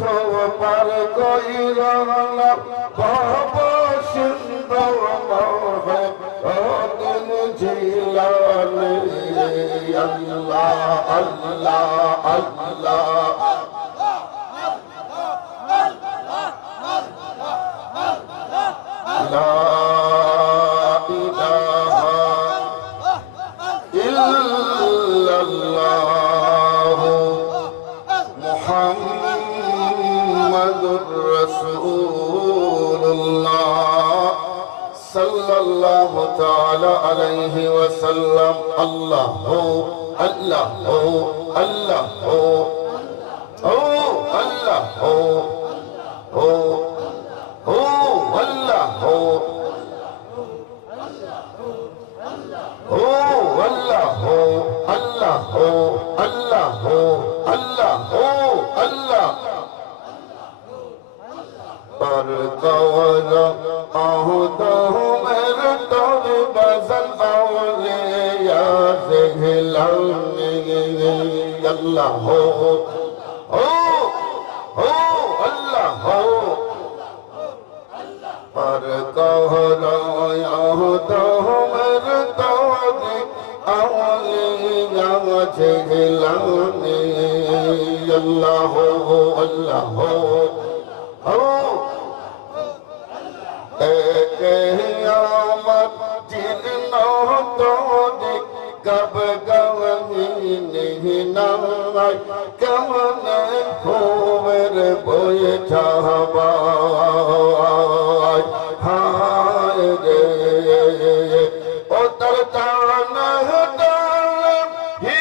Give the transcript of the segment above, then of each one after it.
পার কইরলাম ভব সিন্ধু মোহে ওদিন জিলানি আল্লাহ আল্লাহ আল্লাহ লা ইলাহা ইল্লাল্লাহ মুহাম্মাদুর রাসূলুল্লাহ সাল্লাল্লাহু তাআলা আলাইহি ওয়াসাল্লাম আল্লাহু আল্লাহু আল্লাহু ও আল্লাহু ও ও আল্লাহু ও আল্লাহু আল্লাহু আল্লাহু আল্লাহু আল্লাহ पर कौन आहदो मेरे तोड़ बजल औले याद हिलाने अल्लाह हो अल्लाह हो पर कौन आहदो मेरे तोड़ औले याद हिलाने अल्लाह हो क़यामत जिन्नों तोड़ी कब गवनी नहीं नाय कमने होवर बोए चाहबाय हाय रे ओ तरतान दान ही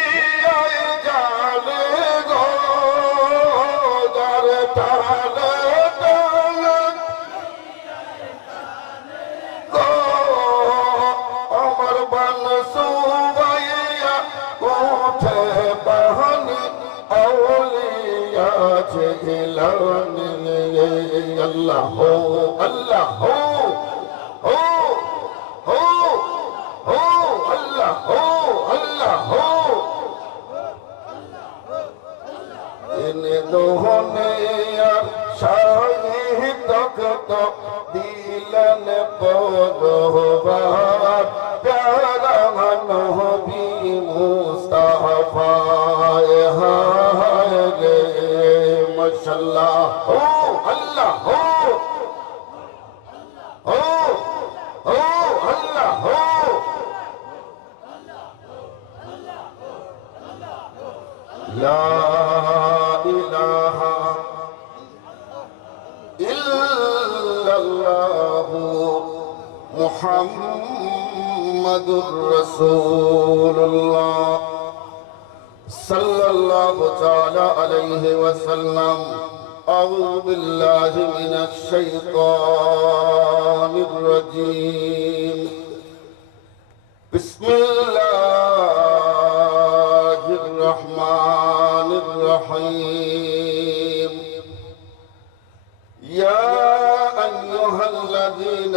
आए जाने गो दरतान अल्लाह हो अल्लाह हो अल्लाह हो इन दोने शाही तक तो दिलन पोदोबार प्यारा नबी मुस्तफा हाय रे माशाअल्लाह हो अल्लाह हो अल्लाह हो ला इलाहा इल्लल्लाह मुहम्मदुर रसूलुल्लाह सल्लल्लाहु तआला अलैहि वसल्लम أعوذ بالله من الشيطان الرجيم بسم الله الرحمن الرحيم يا أيها الذين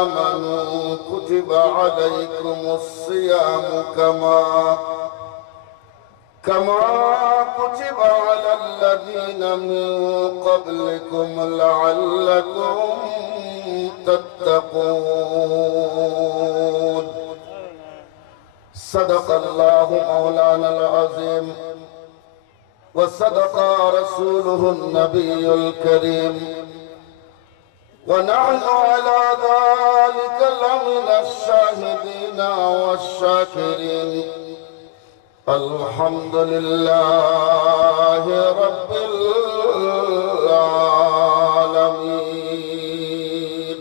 آمنوا كتب عليكم الصيام كما كتب على الذين من قبلكم لعلكم تتقون صدق الله مولانا العظيم وصدق رسوله النبي الكريم ونحن على ذلك لمن الشاهدين والشاكرين الحمد لله رب العالمين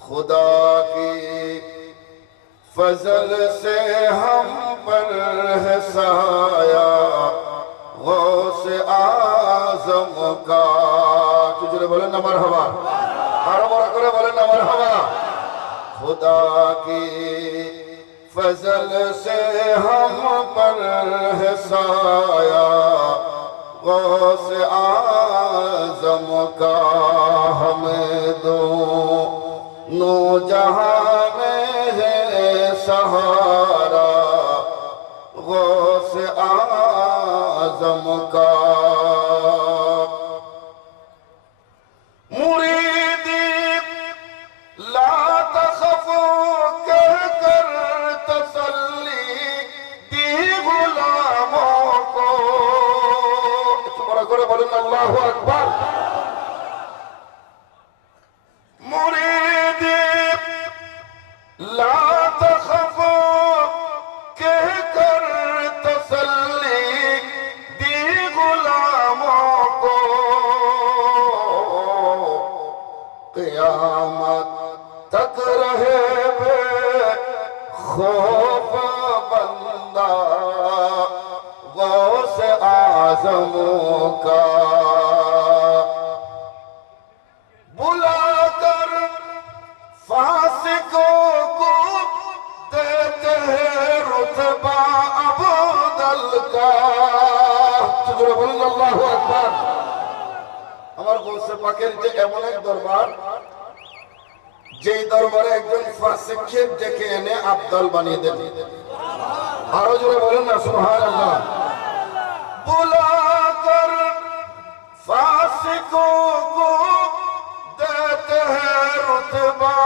खुदा की फजल से हम पर है साया गौस आजम का तुझे बोले ना मरहबा आरो बड़ा करे बोले ना मरहबा खुदा की फजल से हम पर है साया गौस आजम का हमें दो नो जहां में है सहारा गौस आजम का আল্লাহু আকবার। मुरीदी ला तखफो कहकर तसल्ली दी गुलामों को, क़यामत तक रहे बे खौफ बंदा गौस आज़मों का। बुलाकर फासिकों को देते हैं रुतबा अबूदल का। চুজুরে বলুন আল্লাহু আকবার। আমার গৌসে পাকের যে এমন এক দরবার, যেই দরবারে একজন ফাসিককে ডেকে এনে আব্দাল বানিয়ে দেন। আরো জোরে বলুন না সুবহানাল্লাহ। বুলাকর ফাসিকোं को देते हैं रुतबा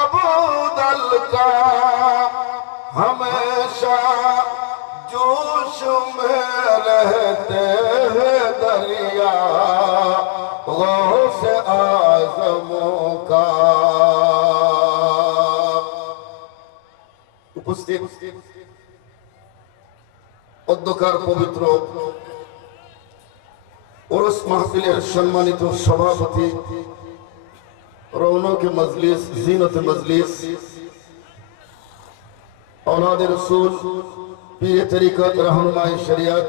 अबूदल का, हमेशा जोश में रहते हैं दरिया गौस आज़मों का। उपस्थित অধ্যকার পবিত্র ওরস মাহফিলের সম্মানিত সভাপতি, রৌনক মজলিস, জিনত মজলিস, औलाद रसूल, पीर तरीक़त, रहनुमाए शरीयत,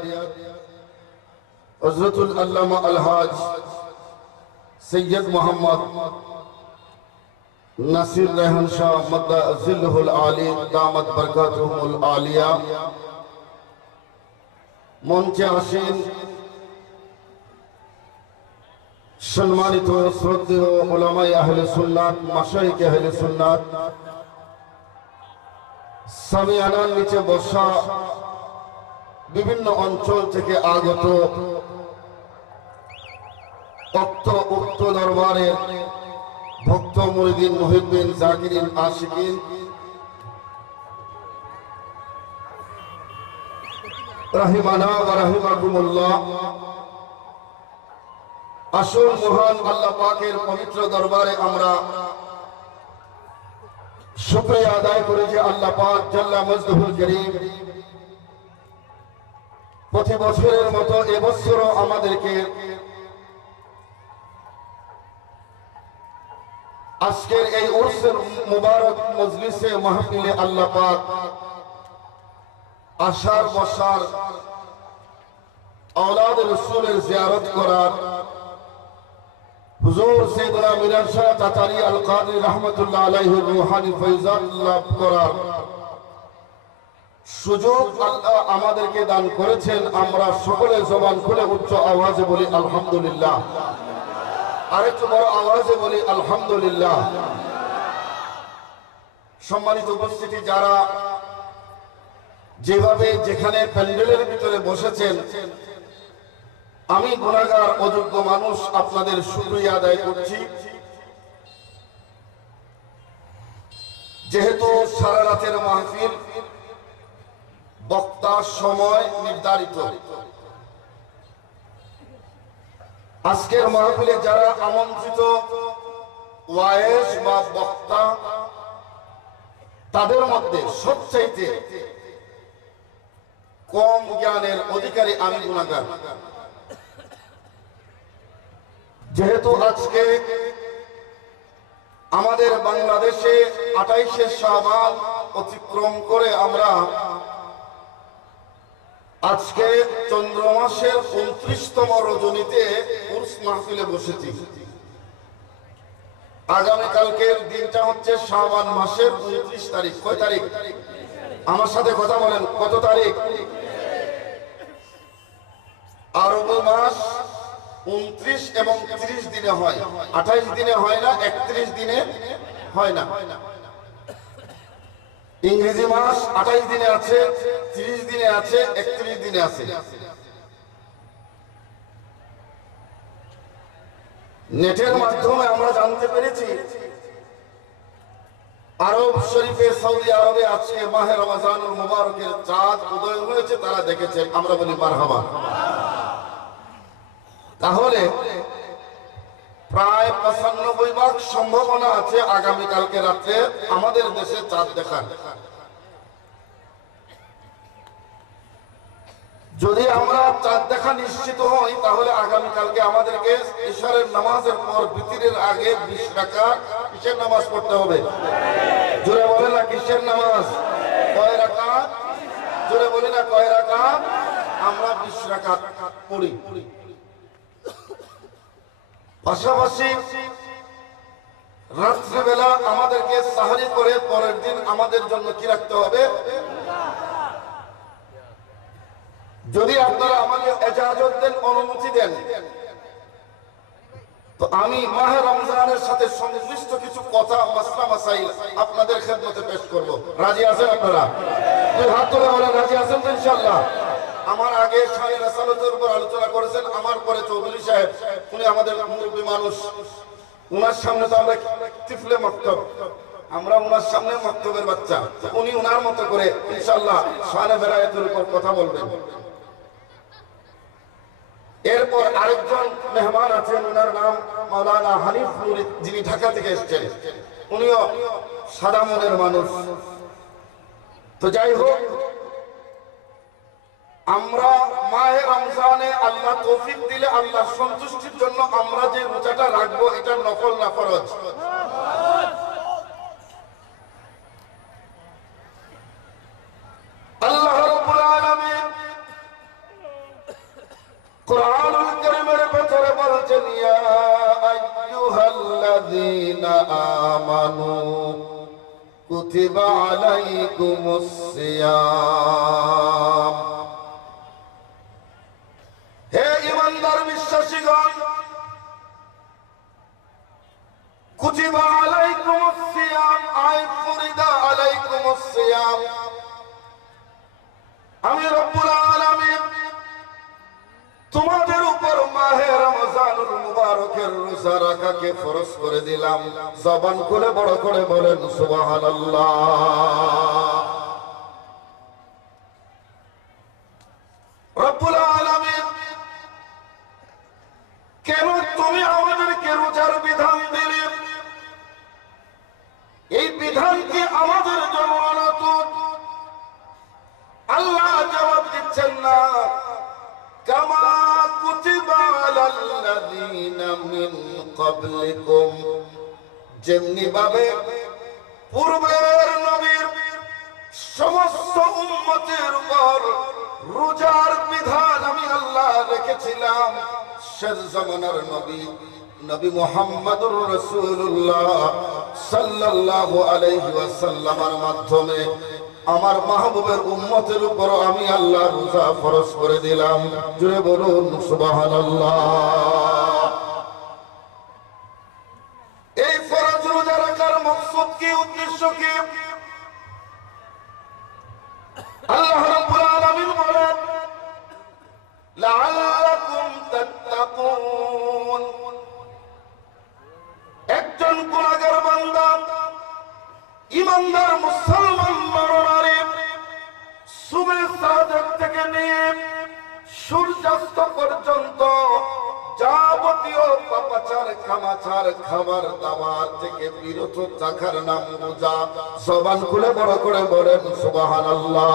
हज़रतुल अल्लामा अलहाज सैयद मोहम्मद नासिर रहन शाह मद्दा ज़िल्लुहुल आली दामत बरकातुहुल आलिया, মঞ্চে আসেন সম্মানিত শ্রদ্ধেয় উলামায়ে আহলে সুন্নাত, মাশায়েখ আহলে সুন্নাত, সামিয়ানার নিচে বসা বিভিন্ন অঞ্চল থেকে আগত উক্ত দরবারের ভক্ত মুরিদিন, মুহিব্বিন, জাকিরিন, আশিকিন, রাহিমানা ওয়া রাহিমাকুমুল্লাহ। আসল মহান আল্লাহ পাকের পবিত্র দরবারে আমরা শুকরিয়া আদায় করি যে আল্লাহ পাক জাল্লা মজদুহুল করিম প্রতি বছরের মতো এবছরও আমাদেরকে আজকের এই উরসের মুবারক মজলিসে মাহফিলে আল্লাহ পাক আশার বসার, औलाद रसूलेर जियारत करार, हुजूर सैयदना मिरान शाह तातारी अल कादरी रहमतुल्लाह अलैहि रूहानी फैजात लाभ करार সুযোগ আল্লাহ আমাদেরকে দান করেছেন। আমরা সকলে জবান খুলে উচ্চ আওয়াজে বলি আলহামদুলিল্লাহ। আরেকটু বড় আওয়াজে বলি আলহামদুলিল্লাহ। সম্মানিত উপস্থিতি, যারা যেভাবে যেখানে প্যান্ডেলের ভিতরে বসেছেন, আমি গুনাহগার অযোগ্য মানুষ আপনাদের শুকরিয়া আদায় করছি। যেহেতু সারা রাতের মাহফিল, বক্তার সময় নির্ধারিত, আজকের মাহফিলে যারা আমন্ত্রিত ওয়াইজ বা বক্তা, তাদের মধ্যে সবচাইতে কম জ্ঞানের অধিকারী আমি গুনাহগার। যেহেতু আজকে আমাদের বাংলাদেশে 28শে শাবান অতিক্রম করে আমরা আজকে চন্দ্র মাসের 29তম রজনীতে উরস মাহফিলে বসেছি। আগামীকালকের দিনটা হচ্ছে শাবান মাসের 29 তারিখ। কয় তারিখ? আমার সাথে কথা বলেন, কত তারিখ? আরবি মাস 29 এবং 30 দিনে হয়, 28 দিনে হয় না, 31 দিনে হয় না। ইংরেজি মাস 28 দিনে আছে, 30 দিনে আছে, 31 দিনে আছে। নেটের মাধ্যমে আমরা জানতে পেরেছি আরব শরীফে, সৌদি আরবে আজকে মাহে রমজানুল মুবারকের চাঁদ উদয় হয়েছে, তারা দেখেছেন। আমরা বলি মারহাবা। তাহলে প্রায় 95% সম্ভাবনা আছে আগামীকালকে রাত্রে আমাদের দেশে চাঁদ দেখার। যদি আমরা চাঁদ দেখা নিশ্চিত হই তাহলে আগামীকালকে আমাদেরকে ইশারের নামাজের পর বিতিরের আগে 20 রাকাত কিসের নামাজ পড়তে হবে? জোরে বলে না কিসের নামাজ? কয় রাকাত? জোরে বলি না কয় রাকাত? আমরা 20 রাকাত পড়ি। পাশাপাশি রাত্রিবেলা আমাদেরকে সাহরি করে পরের দিন আমাদের জন্য কি রাখতে হবে? যদি আপনারা আমাকে ইজাজত দেন, অনুমতি দেন, তো আমি মাহে রমজানের সাথে সংশ্লিষ্ট কিছু কথা মাসলা মাসাইল আপনাদের খেদমতে পেশ করব। রাজি আছেন আপনারা? দুই হাত তুলে বলেন রাজি আছেন তো ইনশাআল্লাহ। আমার আগে শাহে রাসালাতের উপর আলোচনা করেছেন, আমার পরে চৌধুরী সাহেব, উনি আমাদের মুরব্বী মানুষ, উনার সামনে তো আমরা তিফলে মক্তব, আমরা উনার সামনে মক্তবের বাচ্চা, উনি উনার মতো করে ইনশাআল্লাহ শাহে বেলায়েতের উপর কথা বলবেন। এরপর আরেকজন মেহমান আছেন, ওনার নাম মাওলানা হানিফ নুরি, যিনি ঢাকা থেকে এসেছেন, উনিও সাদা মনের মানুষ। তো যাই হোক, আমরা মাহে রমজানে আল্লাহ তৌফিক দিলে আল্লাহ সন্তুষ্টির জন্য আমরা যে রোজাটা রাখবো এটা নফল না ফরজ? আল্লাহ রাব্বুল আলামিন কুরআনুল কারীমের ভিতরে বলছেন, ইয়া আইয়ুহাল্লাযীনা আমানু কুতিবা আলাইকুমুস সিয়াম। হে ঈমানদার বিশ্বাসীগণ, কুতিবা আলাইকুমুস সিয়াম, আই ফুরিদা আলাইকুমুস সিয়াম। আমি রব্বুল আলামিন তোমাদের উপর মাহে রমজানুল মুবারকের রোজা রাখাকে ফরজ করে দিলাম। জবান খুলে বড় করে বলেন সুবহানাল্লাহ। রব্বুল আলামিন কেন তুমি আমাদেরকে রোজার বিধান দিলে? এই বিধান কি আমাদের জন্য নতুন? আল্লাহ জবাব দিচ্ছেন না, কামা কুতিবা আলাল্লাযীনা মিন ক্বাবলিকুম, যেমনি ভাবে পূর্বের নবীর সমস্ত উম্মতের উপর রোজার বিধান আমি আল্লাহ রেখেছিলাম। শেষ জামানার নবী নবী মুহাম্মদুর রাসূলুল্লাহ সাল্লাল্লাহু আলাইহি ওয়াসাল্লামের মাধ্যমে আমার মাহবুবের উম্মতের উপর আমি আল্লাহ রোজা ফরজ করে দিলাম। জোরে বলুন সুবহানাল্লাহ। এই ফরজ রোজা রাখার মাকসুদ কি, উদ্দেশ্য কি? আল্লাহ রাব্বুল আলামিন বলেন, লাআল্লাকুম তাত্তাকুন। একজন গুনাহগার বান্দা, ঈমানদার মুসলমান নরনারী সুবে সাদেক থেকে নিয়ে সূর্যাস্ত পর্যন্ত যাবতীয় পাপাচার কামাচার খাবার দাবার থেকে বিরত থাকার নাম রোজা। জবান খুলে বড় করে বলেন সুবহানাল্লাহ।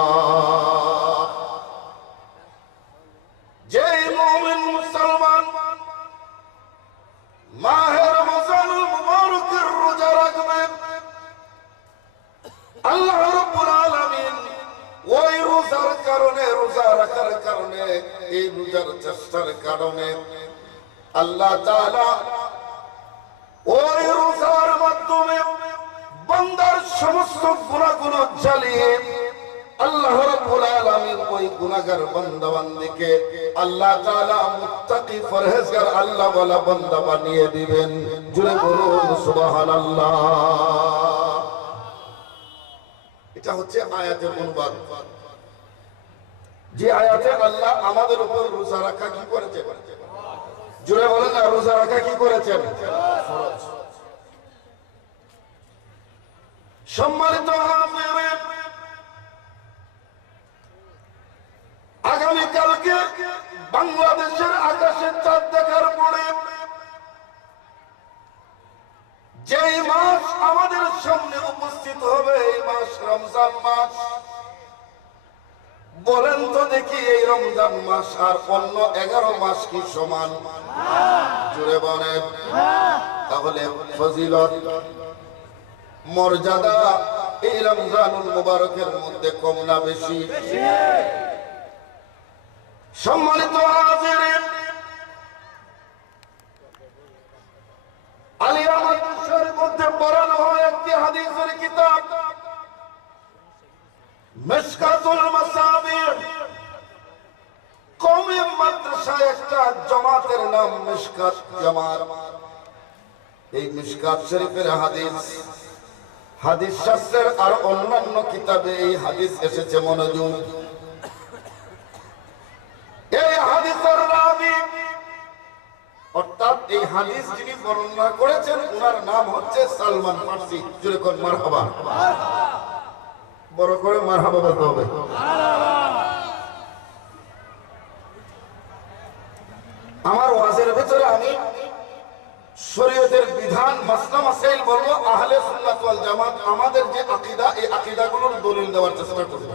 যে মুমিন মুসলমান মাহে রমজানুল মুবারকের রোজা রাখবে, আল্লাহ রাব্বুল আলামিন ওই রোজার কারণে, রোজা রাখার কারণে, এই রোজার চেষ্টার কারণে আল্লাহ তাআলা ওই রোজার মাধ্যমে বান্দার সমস্ত গুনাহগুলো জ্বালিয়ে আল্লাহ রাব্বুল আলামিন ওই গুনাহগার বান্দা বান্দীকে আল্লাহ তাআলা মুত্তাকি পরহেজগার আল্লাহ ওয়ালা বান্দা বানিয়ে দিবেন। জোরে বলুন সুবহানাল্লাহ। এটা হচ্ছে আয়াতের অনুবাদ, যে আয়াতে আল্লাহ আমাদের উপর রোজা রাখা কি করেছে? জোরে বলেন না, রোজা রাখা কি করেছেন? ফরজ। সম্মানিত হাজিরিন, আগামীকালকে বাংলাদেশের আকাশে চাঁদ দেখার উচিত হবে এই মাস রমজান মাস। বলেন তো দেখি এই রমজান মাস আর অন্য 11 মাস কি সমান? জুড়ে বলেন। তাহলে ফজিলত মর্যাদা এই রমজানুল মুবারকের মধ্যে কম না বেশি? সম্মানিত হাজিরিন, আলিয়া মাদ্রাসার মধ্যে পড়ানো হয় একটি হাদিসের কিতাব মিশকাতুল মাসাবিহ। কওমি মাদ্রাসায় একটা জামাতের নাম মিশকাত জামাত। এই মিশকাত শরীফের হাদিস শাস্ত্রের আর অন্যান্য কিতাবে এই হাদিস এসেছে। মনোযোগ, এই হাদিসের রাবী অর্থাৎ এই হাদিস যিনি বর্ণনা করেছেন ওনার নাম হচ্ছে সালমান ফারসি। জোরে কোন মারহাবা, বড় করে মারহাবা বলতে হবে। আমার ওয়াজের ভিতরে আমি শরীয়তের বিধান মাসলা মাসাইল বলবো, আহলে সুন্নাত ওয়াল জামাত আমাদের যে আকীদা, এই আকীদাগুলোর দলিল দেওয়ার চেষ্টা করব।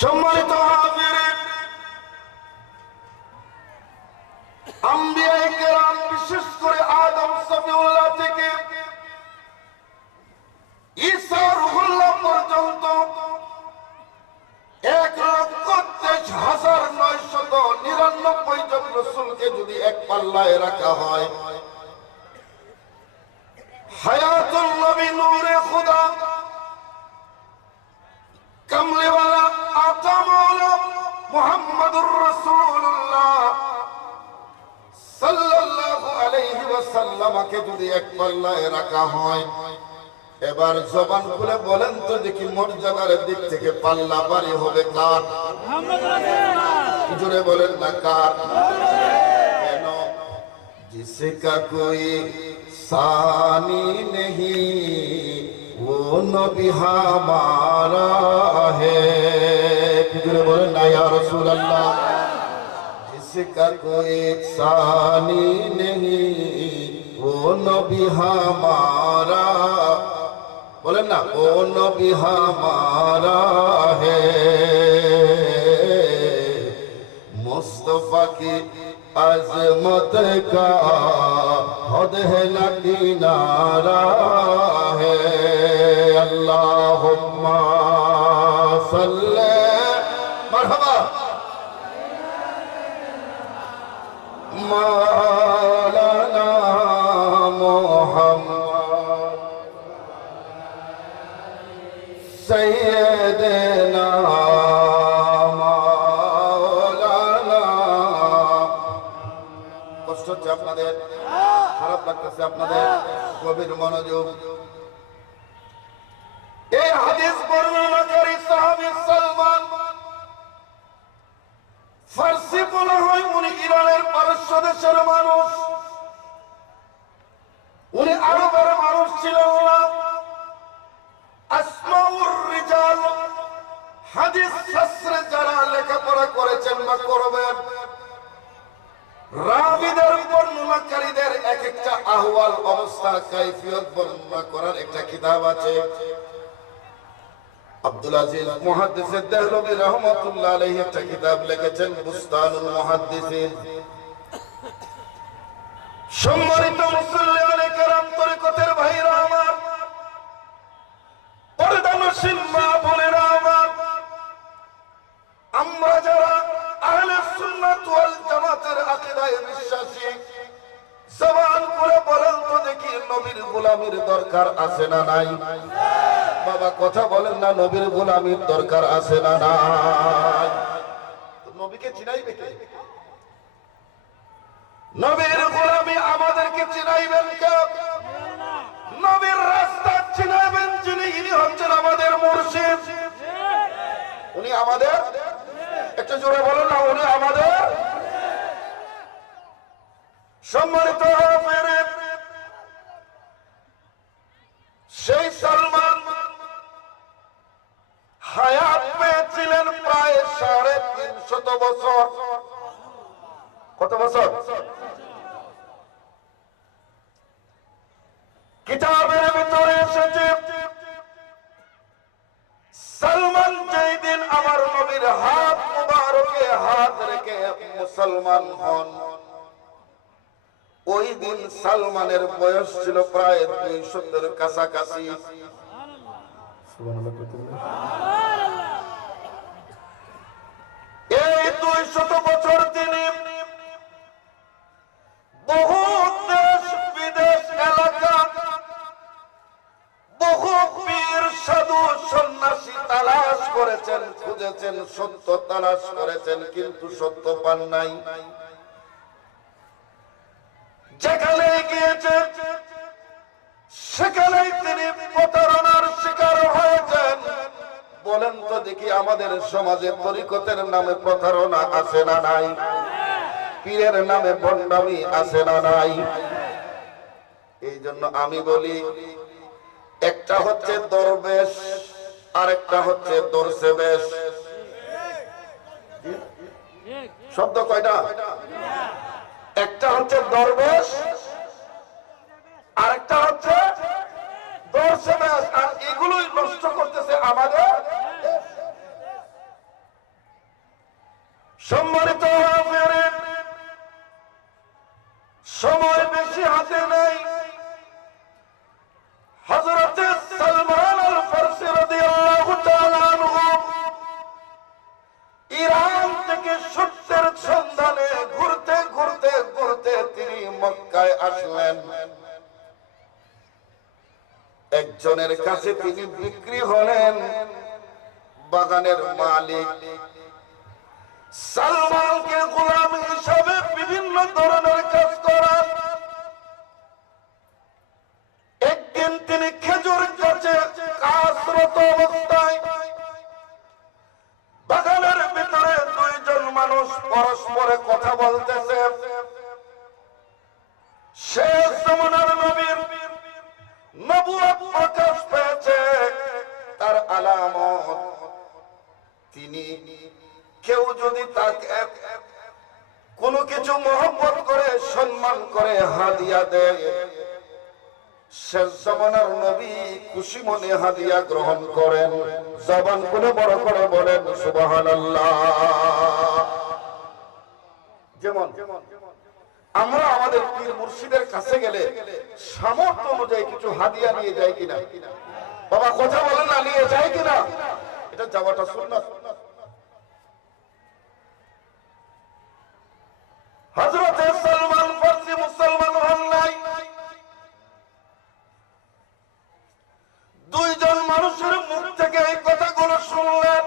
সম্মানিত হাজিরিন, আম্বিয়ায়ে কেরাম বিশেষ করে আদম সফিউল্লাহ থেকে ঈসা রূহুল্লাহ পর্যন্ত 1,23,999 জন রাসূলকে যদি এক পাল্লায় রাখা হয়, হায়াতুল নবী নূরে খুদা কামলিওয়ালা আকা মাওলা মুহাম্মাদুর রাসূলুল্লাহ সাল্লাল্লাহু আলাইহি ওয়াসাল্লামকে যদি এক পাল্লায় রাখা হয়, এবার জবান খুলে বলেন তো দেখি মর্যাদার দিক থেকে পাল্লা ভারী হবে কার? জোরে বলেন না কার? কেন? जिसका कोई सानी नहीं वो नबी हमारा है। जोरे बोलें ना या रसूल अल्लाह। जिसका कोई सानी नहीं वो नबी हमारा, बोलें ना वो नबी हमारा है। मुस्तफा की अजमत का हद है न किनारा है। अल्लाहुम्मा सल्ले मरहबा मौलाना मुहम्मद सैयदना আপনাদের খারাপ লাগতেছে, আপনাদের গভীর মনোযোগ। এই হাদিস বর্ণনাকারী সাহাবী সালমান ফারসি বলা হয়, উনি ইরানের পারস্য দেশের মানুষ, উনি আরবের মানুষ ছিলেন না। আসমাউর রিজাল, হাদিস শাস্ত্রে যারা লেখাপড়া করেছেন বা করবেন, রাবীদের বর্ণনাকারীদের এক একটা আহওয়াল অবস্থা কাইফিয়ত বর্ণনা করার একটা কিতাব আছে। আব্দুল আজিজ মুহাদ্দিস দেহলভী রাহমাতুল্লাহ আলাইহি একটা কিতাব লিখেছেন বুস্তানুল মুহাদ্দিসিন। সম্মানিত মুসল্লিয়ানে কেরাম, তরিকতের ভাইরা আমার, পর্দানশীল মা বোনেরা আমার, আমরা যারা আহলে সুন্নাত ওয়াল জামাতের আকীদায় বিশ্বাসী, জবান করে বলেন তো দেখি নবীর গোলামির দরকার আছে না নাই? বাবা কথা বলেন না, নবীর গোলামির দরকার আছে না নাই? নবীকে চিনাইবে কে? নবীর গোলামি আমাদেরকে চিনাইবেন কে? নবীর রাস্তা চিনাইবেন যিনি, ইনি হচ্ছেন আমাদের মুর্শিদ। উনি আমাদের, একটু জোরে বলেন না, উনি আমাদের সম্মানিত। সেই সালমান হায়াত পেয়েছিলেন প্রায় 350 বছর। কত বছর? কিতাবের ভিতরে এসেছে সালমান যেই দিন আমার নবীর হাত মুবারকে হাত রেখে মুসলমান হন, ওই দিন সালমানের বয়স ছিল প্রায় 200-এর কাছাকাছি। এই 200 বছর তিনি বহু দেশ বিদেশ এলাকা, বহু পীর সাধু সন্ন্যাসী তালাশ করেছেন, খুঁজেছেন, সত্য তালাশ করেছেন, কিন্তু সত্য পান নাই। যেখানে গিয়েছেন সেখানেই তিনি প্রতারণার শিকার হয়েছেন। বলেন তো দেখি, আমাদের সমাজে তরিকতের নামে প্রতারণা আছে না নাই? পীরের নামে ভণ্ডামি আছে না নাই? এই জন্য আমি বলি, একটা হচ্ছে দরবেশ, আরেকটা হচ্ছে দরসেবেশ। শব্দ কয়টা? একটা হচ্ছে দরবেশ, আরেকটা হচ্ছে দরসেবেশ। আর এগুলোই নষ্ট করতেছে আমাদের। সম্মানিত হাজিরিন, সময় বেশি হাতে নেই। হযরত সালমান আল ফারসি রাদিয়াল্লাহু তাআলা আনহু ইরান থেকে সত্যের সন্ধানে ঘুরতে ঘুরতে ঘুরতে তিনি মক্কায় আসলেন। একজনের কাছে তিনি বিক্রি হলেন, বাগানের মালিক। সালমানকে গোলাম হিসাবে বিভিন্ন ধরনের কাজ করান। একদিন তিনি খেজুর গাছে কাজরত অবস্থায় বাগানের ভিতরে দুইজন মানুষ পরস্পরে কথা বলতেছে। শেষ জামানার নবীর নবুয়ত প্রকাশ পেয়েছে, তার আলামত। তিনি কেউ যদি তাকে কোনো কিছু মহব্বত করে, সম্মান করে, হাদিয়া দেয়, শেষ জামানার নবী খুশি মনে হাদিয়া গ্রহণ করেন। জবান খুলে বড় করে বলেন সুবহানাল্লাহ। যেমন আমরা আমাদের পীর মুর্শিদের কাছে গেলে সামর্থ্য অনুযায়ী কিছু হাদিয়া নিয়ে যাই কিনা? বাবা কথা বলেন না, নিয়ে যায় কিনা? এটা যাওয়াটা সুন্নাত। হযরত সালমান ফারসি মুসলমান হন নাই। দুইজন মানুষের মুখ থেকে এই কথাগুলো শুনলেন।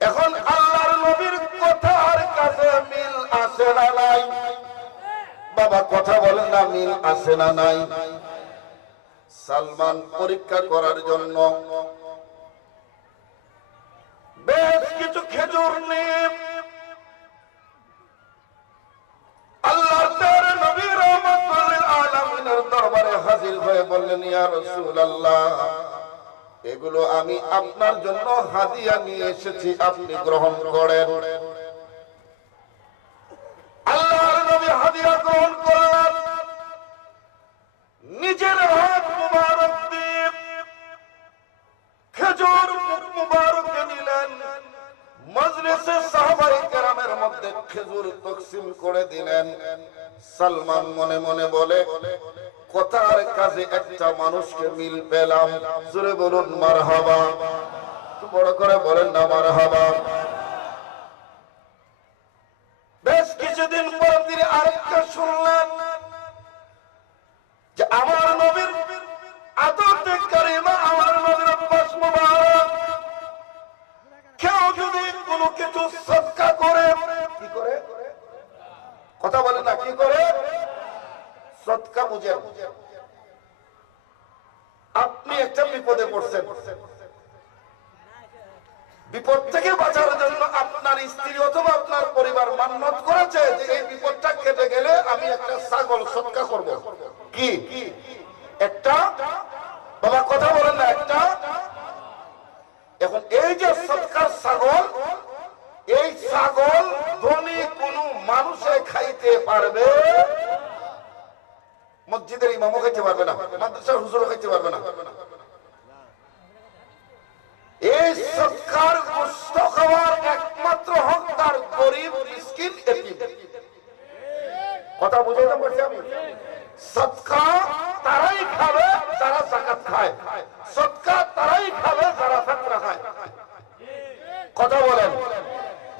এখন আল্লাহর নবীর কথার কাছে মিল আছে না নাই? বাবা কথা বলেন না, মিল আছে না নাই? সালমান পরীক্ষা করার জন্য বেশ কিছু খেজুর নিয়ে আল্লাহর প্যারে নবী রাহমাতুল লিল আলামিনের দরবারে হাজির হয়ে বললেন, ইয়া রাসূলুল্লাহ, এগুলো আমি আপনার জন্য হাদিয়া নিয়ে এসেছি, আপনি গ্রহণ করেন। আল্লাহর নবী হাদিয়া গ্রহণ করলেন। নিজের হাত মুবারক দিয়ে খেজুর মুবারকে নিলেন। মজলিসে সাহাবায়ে কেরামের মধ্যে খেজুর তকসিম করে দিলেন। সালমান মনে মনে বলে, কথার কাজে একটা মানুষকে মিল পেলাম। জোরে বলুন মারহাবা। একটু বড় করে বলেন না মারহাবা। বেশ কিছুদিন পর তিনি আরেকটা শুনলেন যে আমার নবীর আদতে কারিমা, আমার নবীর অভ্যাস মুবারক, কেউ যদি কোনো কিছু সদকা করে, কি করে? কথা বলেন না, কি করে? সদকা বুঝেন। আপনি একটা বিপদে পড়ছেন, বিপদ থেকে বাঁচার জন্য আপনার স্ত্রী অথবা আপনার পরিবার মান্যত করেছে যে এই বিপদটা কেটে গেলে আমি একটা ছাগল সদকা করব। কি একটা? বাবা কথা বলেন না, একটা। এখন এই যে সদকার ছাগল, এই ছাগল ধনী কোন মানুষে খাইতে পারবে?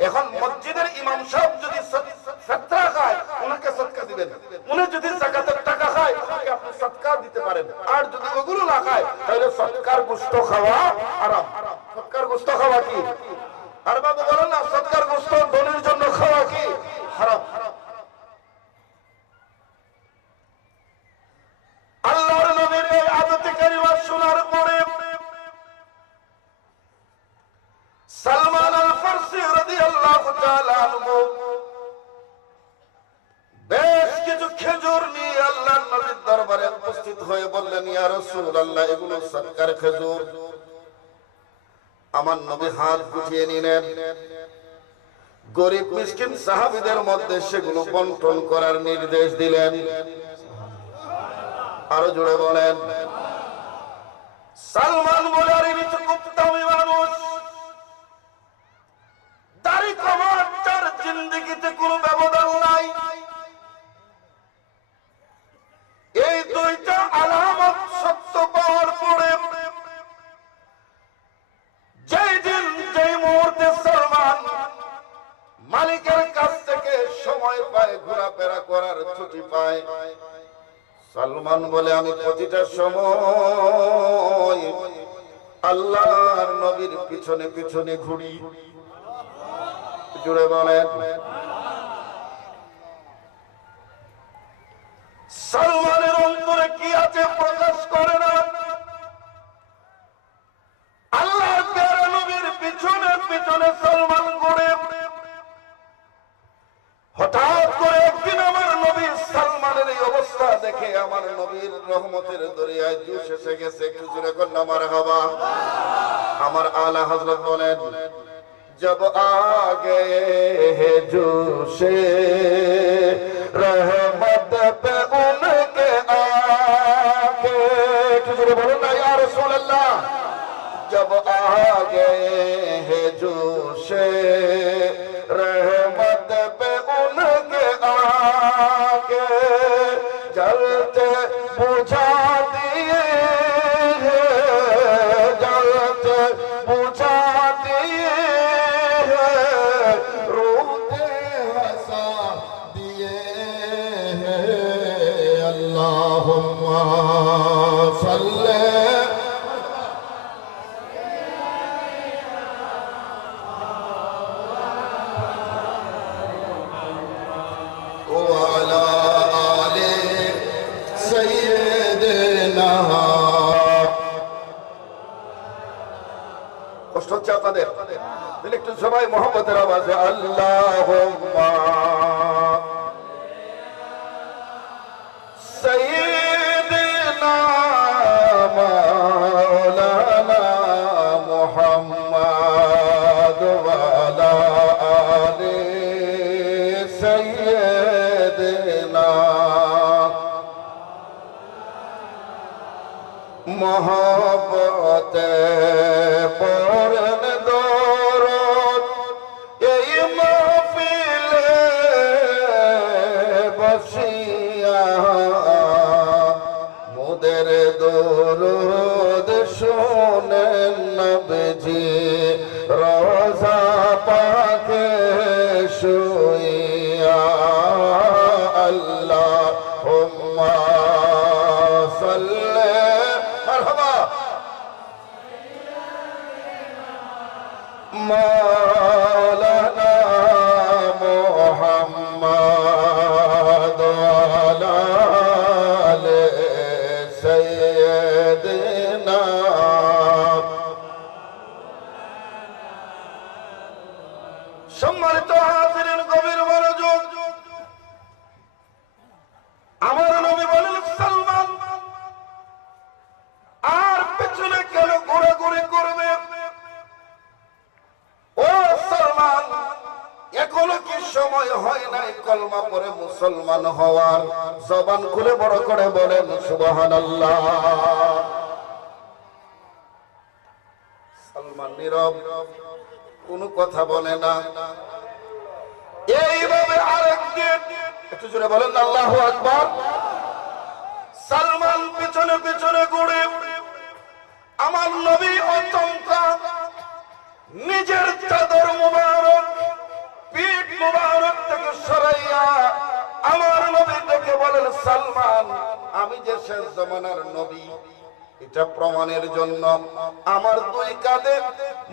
এখন মসজিদের ইমাম সাহেব যদি সদকা খায় ওনাকে সদকা দিবেন, উনি যদি যাকাতের টাকা খায় ওনাকে আপনি সদকা দিতে পারেন। আর যদি ওগুলো না খায় তাহলে সদকার গোশত খাওয়া হারাম। সদকার গোশত খাওয়া কি? আর বাবা বলেন না, সদকার গোশত ধনীর জন্য খাওয়া কি হারাম? আল্লাহর নবীর এই আয়াতে কারিমা শোনার পরে সালমান আল ফারসি রাদিয়াল্লাহু তাআলা আনহু বেশ কিছু খেজুর নিয়ে আল্লাহর নবীর দরবারে উপস্থিত হয়ে বললেন, ইয়া রাসূলুল্লাহ, এগুলো সদকার খেজুর। আমার নবী হাত গুটিয়ে নিলেন, গরিব মিসকিন সাহাবীদের মধ্যে সেগুলো বন্টন করার নির্দেশ দিলেন। আরো জোরে বলেন। সালমান বলে, আর ইনি তো খুব দামি মানুষ, দাড়ি কমার তার জিন্দেগিতে কোনো ব্যবধান নাই। এই দুইটা আলামত সত্য পাওয়ার পরে যেই দিন যেই মুহূর্তে সালমান মালিকের কাছ থেকে সময় পায়, ঘোরাফেরা করার ছুটি পায়, সালমান বলে, আমি প্রতিটা সময় আল্লাহর নবীর পিছনে পিছনে ঘুরি। জুড়ে বলেন। সালমানের অন্তরে কি আছে প্রকাশ করে না। আল্লাহর প্যারা নবীর পিছনে পিছনে সালমান ঘুরে। হঠাৎ করে একদিন আমার নবী সালমানের এই অবস্থা দেখে আমার নবীর রহমতের দরিয়ায় জোশ এসে গেছে। একটু জোরে কন্যা মারহাবা। আমার আলা হযরত বলেন, जब आ गए हैं जोशे रहमत पे उनके आके, तुझे बोलना या रसूल अल्लाह, जब आ गए हैं जोशे रहमत पे उनके आके, जलते बुझा दिए जलते बुझा दिए কষ্ট হচ্ছে আপনাদের, একটু সবাই মোহাম্মতের আওয়াজে আল্লাহুম্মা সাইয়্যিদিনা মাওলানা মুহাম্মদ ওয়া আলা আলি সাইয়্যিদিনা মোহাম্মতে পড়েন দরদ এই মাহফিলে বসিয়া, মোদের দরদ শোনেন নবীজি রওজা পাকে শুইয়া। আল্লাহুম্মা সাল্লি মারহাবা মাওলানা মুহাম্মদ ওয়া আলি সাইয়্যিদিনা। সম্মানিত হাজিরিন, গভীর মনোযোগ। আমার নবী বলেন, সালমান আর পেছনে কেন ঘোরাঘুরি করবে? ও সালমান, এখনো কি সময় হয় নাই কলমা পড়ে মুসলমান হওয়ার? জবান খুলে বড় করে বলেন সুবহানাল্লাহ। সালমান নীরব, কোনো কথা বলে না। এইভাবে আরেকদিন, একটু জোরে বলেন আল্লাহু আকবার। সালমান পিছনে পিছনে ঘুরে আমার নবী আচমকা নিজের চাদর মুবারক যে শেষ জমানার নবী, এটা প্রমাণের জন্য আমার দুই কাঁধে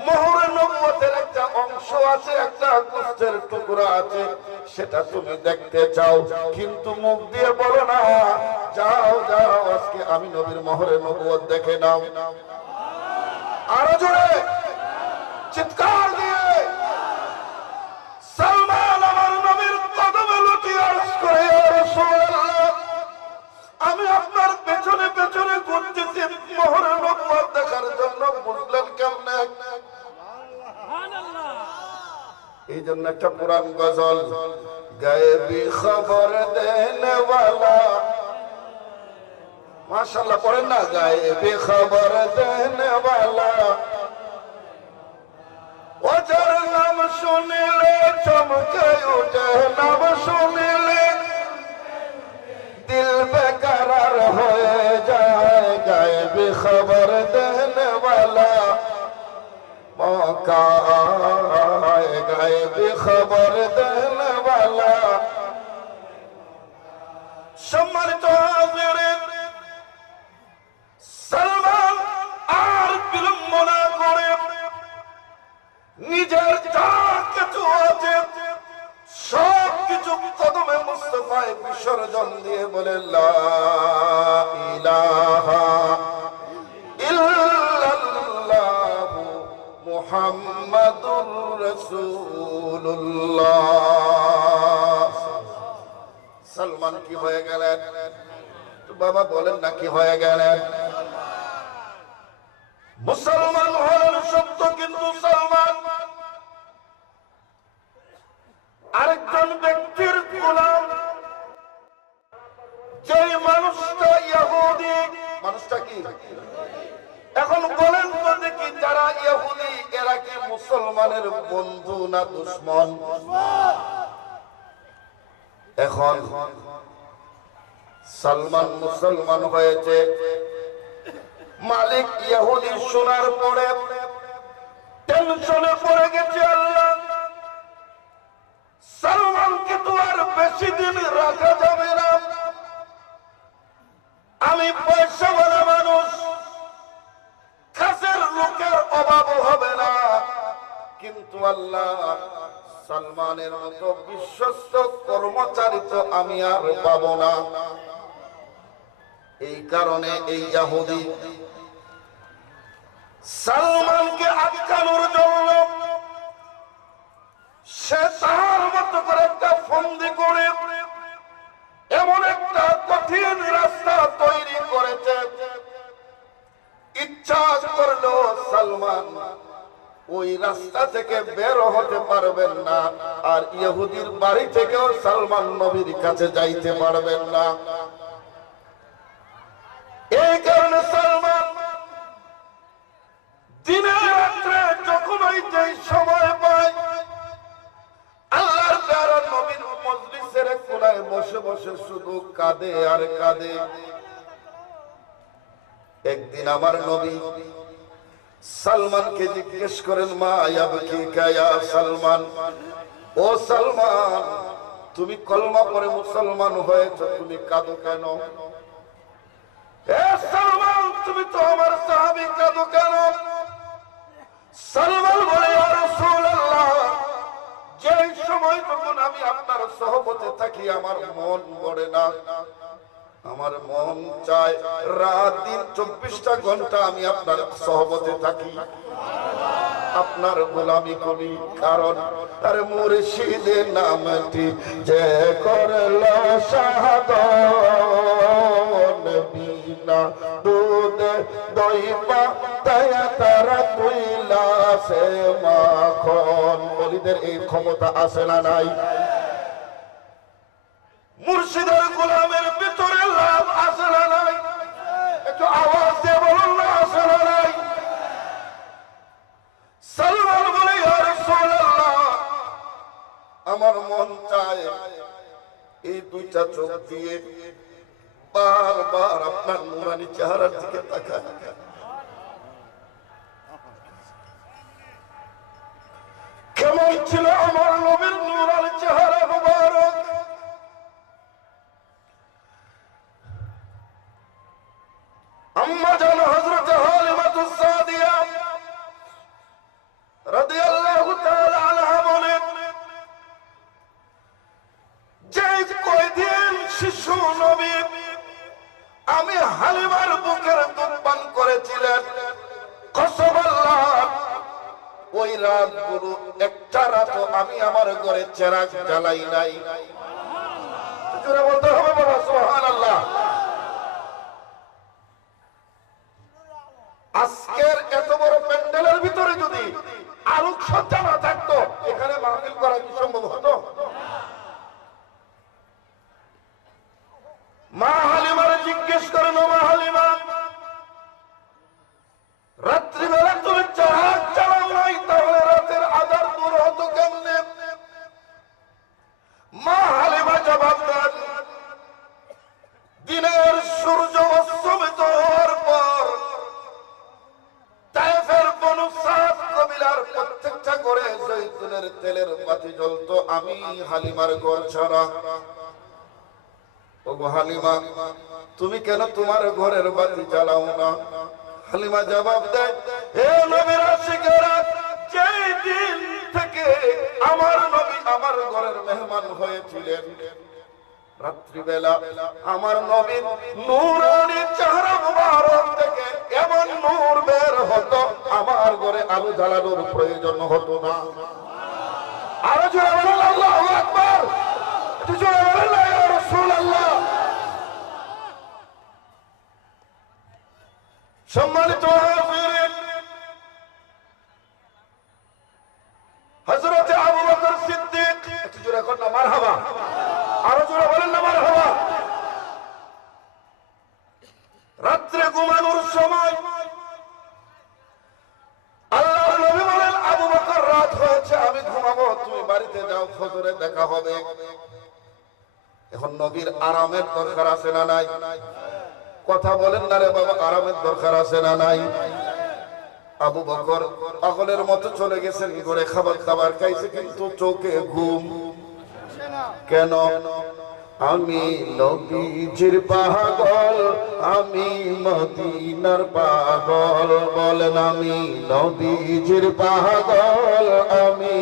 মোহরে নবুয়তের একটা অংশ আছে, একটা গোস্তের টুকরা আছে, সেটা তুমি দেখতে চাও, কিন্তু মুখ দিয়ে বলো না। যাও যাও, আজকে আমি নবীর মোহরে নবুয়ত দেখে নাও। আরো জোরে চিৎকার দিয়ে সালমান আমার নবীর কদমে লুটিয়ে আরজ করে, ইয়া রাসূলুল্লাহ, আমি আপনার পেছনে পেছনে ঘুরতেছি মোহরে নবুয়ত দেখার জন্য। বুঝলেন কেমনে? এই জন্য একটা পুরান গজল, গায়েবী খবর দেনে ওয়ালা, মাশাআল্লাহ পড়েন না, গায়েবী খবর দেনে ওয়ালা, ও যার নাম শুনিলে চমকে উঠে, নাম শুনিলে দিল বেকরার হয়ে যায়। গায়েবী খবর দেনে ওয়ালা মৌকা আয়, গায়েবী খবর দেনে ওয়ালা। সম্মানিত হাজিরিন, সালমান আর বিলম্ব না করে নিজের যা কিছু আছে সব কিছু কদমে মুস্তাফায় বিসর্জন দিয়ে বলে, লা ইলাহা ইল্লাল্লাহু মুহাম্মাদুর রাসূলুল্লাহ। সালমান কি হয়ে গেলেন? বাবা বলেন না, কি হয়ে গেলেন? মুসলমান হলেন সত্য, কিন্তু সালমান আরেকজন ব্যক্তির গোলাম। যে মানুষটা ইহুদি, মানুষটা কি? এখন বলেন তো দেখি, যারা ইহুদি এরা কি মুসলমানের বন্ধু না দুশমন? এখন সালমান মুসলমান হয়েছে, মালিক ইহুদি শোনার পরে টেনশনে পড়ে গেছে। আল্লাহ, সালমানকে তো আর বেশি দিন রাখা যাবে না, আমি পয়সাওয়ালা মানুষ, কাছের লোকের অভাব হবে না, কিন্তু আল্লাহ সালমানের মতো বিশ্বস্ত কর্মচারী তো আমি আর পাবো না। এই কারণে এই ইহুদি সালমানকে আটকানোর জন্য সে তার মতো করে একটা ফন্দি করে এমন একটা কঠিন রাস্তা তৈরি করেছে, ইচ্ছা করলো সালমান ওই রাস্তা থেকে বের হতে পারবেন না, আর ইহুদির বাড়ি থেকেও সালমান নবীর কাছে যাইতে পারবেন না। এই কারণে সালমান দিনে রাত্রে যখন ওই যে সময় পায় আল্লাহর প্যারা নবীর মজলিসের কোনায় বসে বসে শুধু কাঁদে আর কাঁদে। একদিন আমার নবী সালমানকে জিজ্ঞেস করেন, মা ইয়াবকিকা ইয়া সালমান, ও সালমান, তুমি কলমা পড়ে মুসলমান হয়েছো, তুমি কাঁদো কেন? এ সালমান, তুমি তো আমার সাহাবী, কাঁদো কেন? সালমান বলে, ইয়া রাসূলুল্লাহ, যে সময় তখন আমি আপনার সহবতে থাকি আমার মন ভরে না, আমার মন চায় রাত দিন 24টা ঘন্টা আমি আপনার সহবতে থাকি, আপনার গোলামি করি। কারণ আরে মুর্শিদের নামটি যে করলো শাহাদাত, বিনা দুধ দই পাতায়া তারা তুইলা সে মাখন। ওলিদের এই ক্ষমতা আছে না নাই? মুর্শিদের গোলামের ভিতরে লাভ আছে না নাই? একটু আওয়াজ দিয়ে বলুন না, আছে না নাই? সালমান বলে, ইয়া রাসূলুল্লাহ, আমার মন চায় এই দুইটা চোখ দিয়ে বারবার আপনার নুরানি চেহারার দিকে তাকায়। কেমন ছিল আমার নবীর নুরানি চেহারা মুবারক? শিশু নবী আমি হালিমার বুকের দুধ পান করেছিলেন। কসম আল্লাহ, ওই রাতগুলো একটা রাত আমি আমার ঘরে চেরাগ জ্বালাই নাই। জোরে বলতে হবে বাবা সুবহানাল্লাহ। আজকের এত বড় প্যান্ডেলের ভিতরে যদি আলোকসজ্জা না থাকতো, এখানে মাহফিল করা কি সম্ভব হতো? মা হালিমার জিজ্ঞেস করেন, মা হালিমা, রাত্রিবেলা তুমি চেরাগ জ্বালাও নাই, তাহলে রাতের আঁধার দূর হতো কেমনে? মা হালিমা জবাব দেন, দিনের সূর্য অস্তমিত হওয়ার পর তায়েফের বনু সাদ কবিলার প্রত্যেকটা ঘরে জৈতুনের তেলের বাতি জ্বলতো, আমি হালিমার ঘর ছাড়া। ও হালিমা, তুমি কেন তোমার ঘরের বাতি জ্বালাও না? হালিমা জবাব দেয়, হে নবীর আশিকেরা, যেই দিন থেকে আমার নবী আমার ঘরের মেহমান হয়েছিলেন, রাত্রিবেলা আমার নবীর নূরানী চেহারা মুবারক থেকে এমন নূর বের হতো, আমার ঘরে আলো জ্বালানোর প্রয়োজন হতো না। আরো জোরে বলেন আল্লাহু আকবার, একটু জোরে বলেন ইয়া রাসূলুল্লাহ। সম্মানিত হাজিরিন, হযরত আবু বকর সিদ্দিক, একটু জোরে কর না মারহাবা, আরো জোরে বলেন না মারহাবা। রাত্রে ঘুমানোর সময় আল্লাহর নবী বলেন, আবু বকর রাত হয়েছে, আমি ঘুমাবো, তুমি বাড়িতে যাও, ফজরে দেখা হবে। এখন নবীর আরামের দরকার আছে না নাই? কথা বলেন না রে বাবা, আরামের দরকার আছে না নাই? আবু বকর পাগলের মতো চলে গেছেন ঘরে, খাবার খাবার খাইছে, কিন্তু চোখে ঘুম কেন? আমি নবীজির পাগল, আমি মদিনার পাগল, বলেন আমি নবীজির পাগল, আমি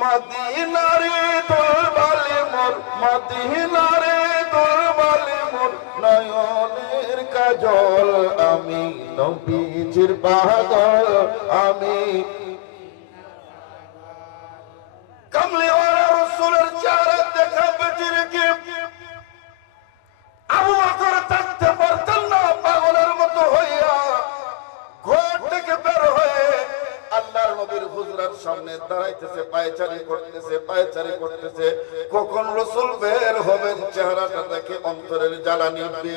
মদিনারে দোলবালে মোর, মদিনারে দোলবালে মোর নয়নের কাজল, আমি নবীজির পাগল, আমি কামলিওয়ালা রাসূলের চেহারা দেখা বেটিরকে আবু বকর থাকতে পারতেন না, পাগলের মতো হইয়া ঘর থেকে বের হয়ে আল্লাহর নবীর হুজরার সামনে দাঁড়াইতেছে, পায়চারি করতেছে, পায়চারি করতেছে। কখন রাসূল বের হবেন, চেহারাটা দেখে অন্তরের জ্বালা নিভবে।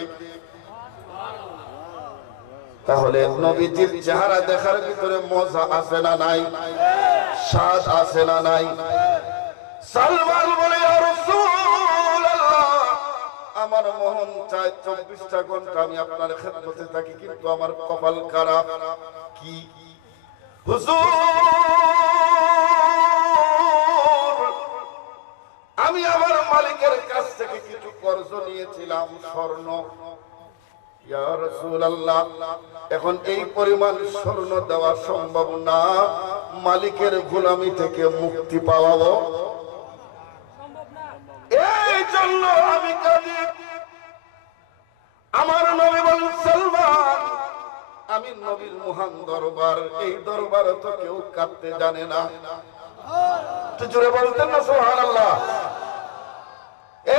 তাহলে নবীজির চেহারা দেখার ভিতরে মজা আছে না নাই? স্বাদ আছে না নাই? সালমান বলে, ইয়া রাসূলুল্লাহ, আমার মন চায় 24টা ঘন্টা আমি আপনার খেদমতে থাকি, কিন্তু আমার কপাল খারাপ। কি হুজুর, আমি আমার মালিকের কাছ থেকে কিছু কর্জ নিয়েছিলাম, স্বর্ণ। ইয়া রাসূলুল্লাহ, এখন এই পরিমাণ স্বর্ণ দেওয়া সম্ভব না, মালিকের গোলামি থেকে মুক্তি পাওয়াবো, এই জন্য আমি কাঁদি। আমার নবী বলেন, সালমান, আমি নবীর মহান দরবার, এই দরবার তো কেউ কাঁদতে জানে না। তো জোরে বলতেন না সুবহানাল্লাহ।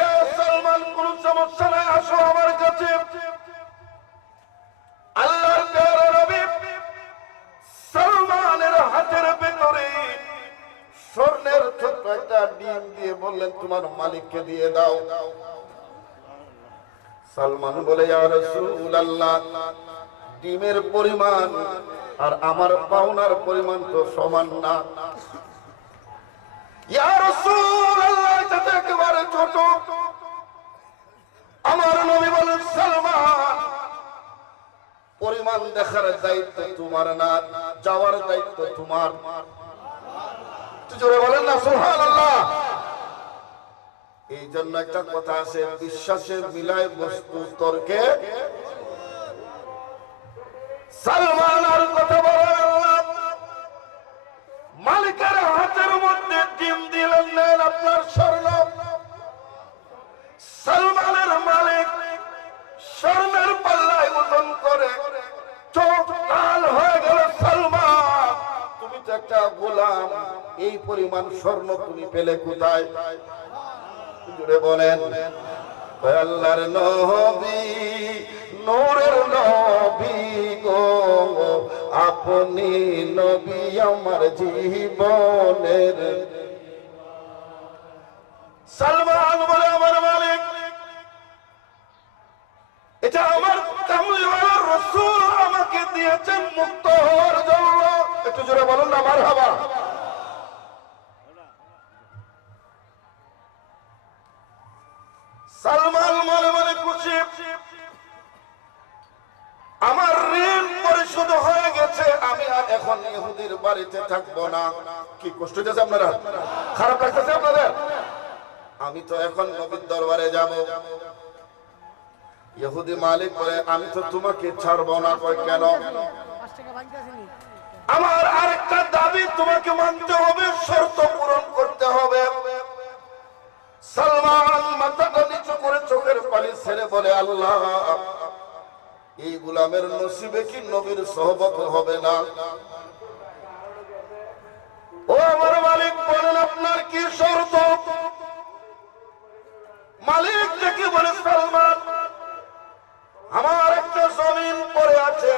এ সালমান, কোন সমস্যা নাই, আসো আমার কাছে। আল্লাহর প্যারা নবী সালমানের হাতের ভেতরে স্বর্ণের ছোট্ট একটা ডিম দিয়ে বললেন, তোমার মালিককে দিয়ে দাও। সালমান বলে, ইয়া রাসূলুল্লাহ, ডিমের পরিমাণ আর আমার পাওনার পরিমাণ তো সমান না। ইয়া রাসূলুল্লাহ, এটা তো একেবারে ছোট। আমার নবী বলেন, সালমান, পরিমাণ দেখার দায়িত্ব তোমার না, যাওয়ার দায়িত্ব তোমার। জোরে বলেন না সুবহানাল্লাহ। এই জন্য একটা কথা আছে, বিশ্বাসে মিলায় বস্তু তর্কে। সালমান আর কথা বলেন, মালিকের হাতের মধ্যে ডিম দিলেন, নেন আপনার স্বর্ণ। গোলাম, এই পরিমাণ স্বর্ণ তুমি পেলে কোথায়? জুড়ে বলেন। আল্লাহর নবী, নূরের নবী গো, আপনি নবী আমার জীবনের। সালমান বলে আমার মালিক, এটা আমার কামলিওয়ালা রাসূল আমাকে দিয়েছেন মুক্ত হওয়ার জন্য। একটু জোরে বলুন না মারহাবা। সালমান মনে মনে খুশি, আমার ঋণ পরিশোধ হয়ে গেছে, আমি আর এখন ইহুদির বাড়িতে থাকবো না। কি কষ্ট হচ্ছে আপনারা? খারাপ লাগতেছে আপনাদের? আমি তো এখন নবীর দরবারে যাব। ইহুদি মালিক বলে, আমি তো তোমাকে ছাড়বো না। কই কেন? আমার আরেকটা দাবি তোমাকে মানতে হবে, শর্ত পূরণ করতে হবে। সালমান মাথাটা নিচু করে চোখের পানি ছেড়ে বলে, আল্লাহ, এই গোলামের নসিবে কি নবীর সোহবত হবে না? ও আমার মালিক, বলেন আপনার কি শর্ত? মালিক দেখে বলে, সালমান, আমার একটা জমিন পড়ে আছে,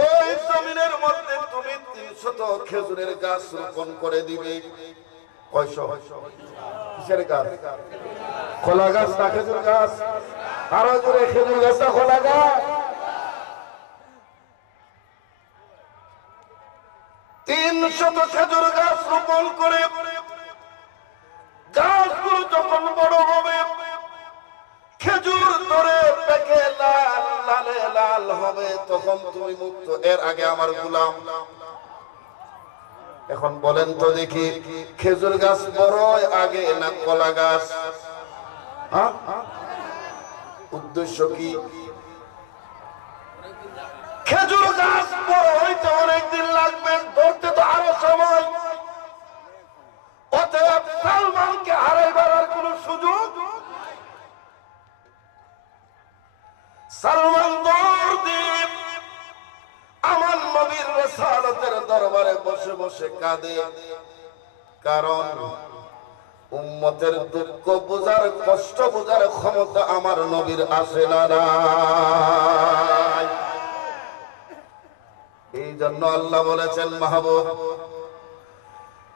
ওই জমিনের মধ্যে তুমি 300 খেজুরের গাছ রোপণ করে দিবে। কয়শো? কিসের গাছ? কলা গাছ না খেজুর গাছ? আরো জোরে, খেজুর গাছ না কলা গাছ? 300 খেজুর গাছ রোপণ করে গাছগুলো যখন বড় হবে, খেজুর ধরে পেকে লাল লালে লাল হবে, তখন তুমি মুক্ত। এর আগে আমার গোলাম। এখন বলেন তো দেখি, খেজুর গাছ বড় আগে না কলা গাছ? উদ্দেশ্য কি? খেজুর গাছ বড় হইতে অনেকদিন লাগবে, ধরতে তো আরো সময়। অতএব সালমানকে হারাইবার আর কোন সুযোগ। সালমান দৌড় দিয়ে আমার নবীর রিসালাতের দরবারে বসে বসে কাঁদে, কারণ উম্মতের দুঃখ বোঝার, কষ্ট বোঝার ক্ষমতা আমার নবীর আছে না নাই। এই জন্য আল্লাহ বলেছেন, মাহবুব,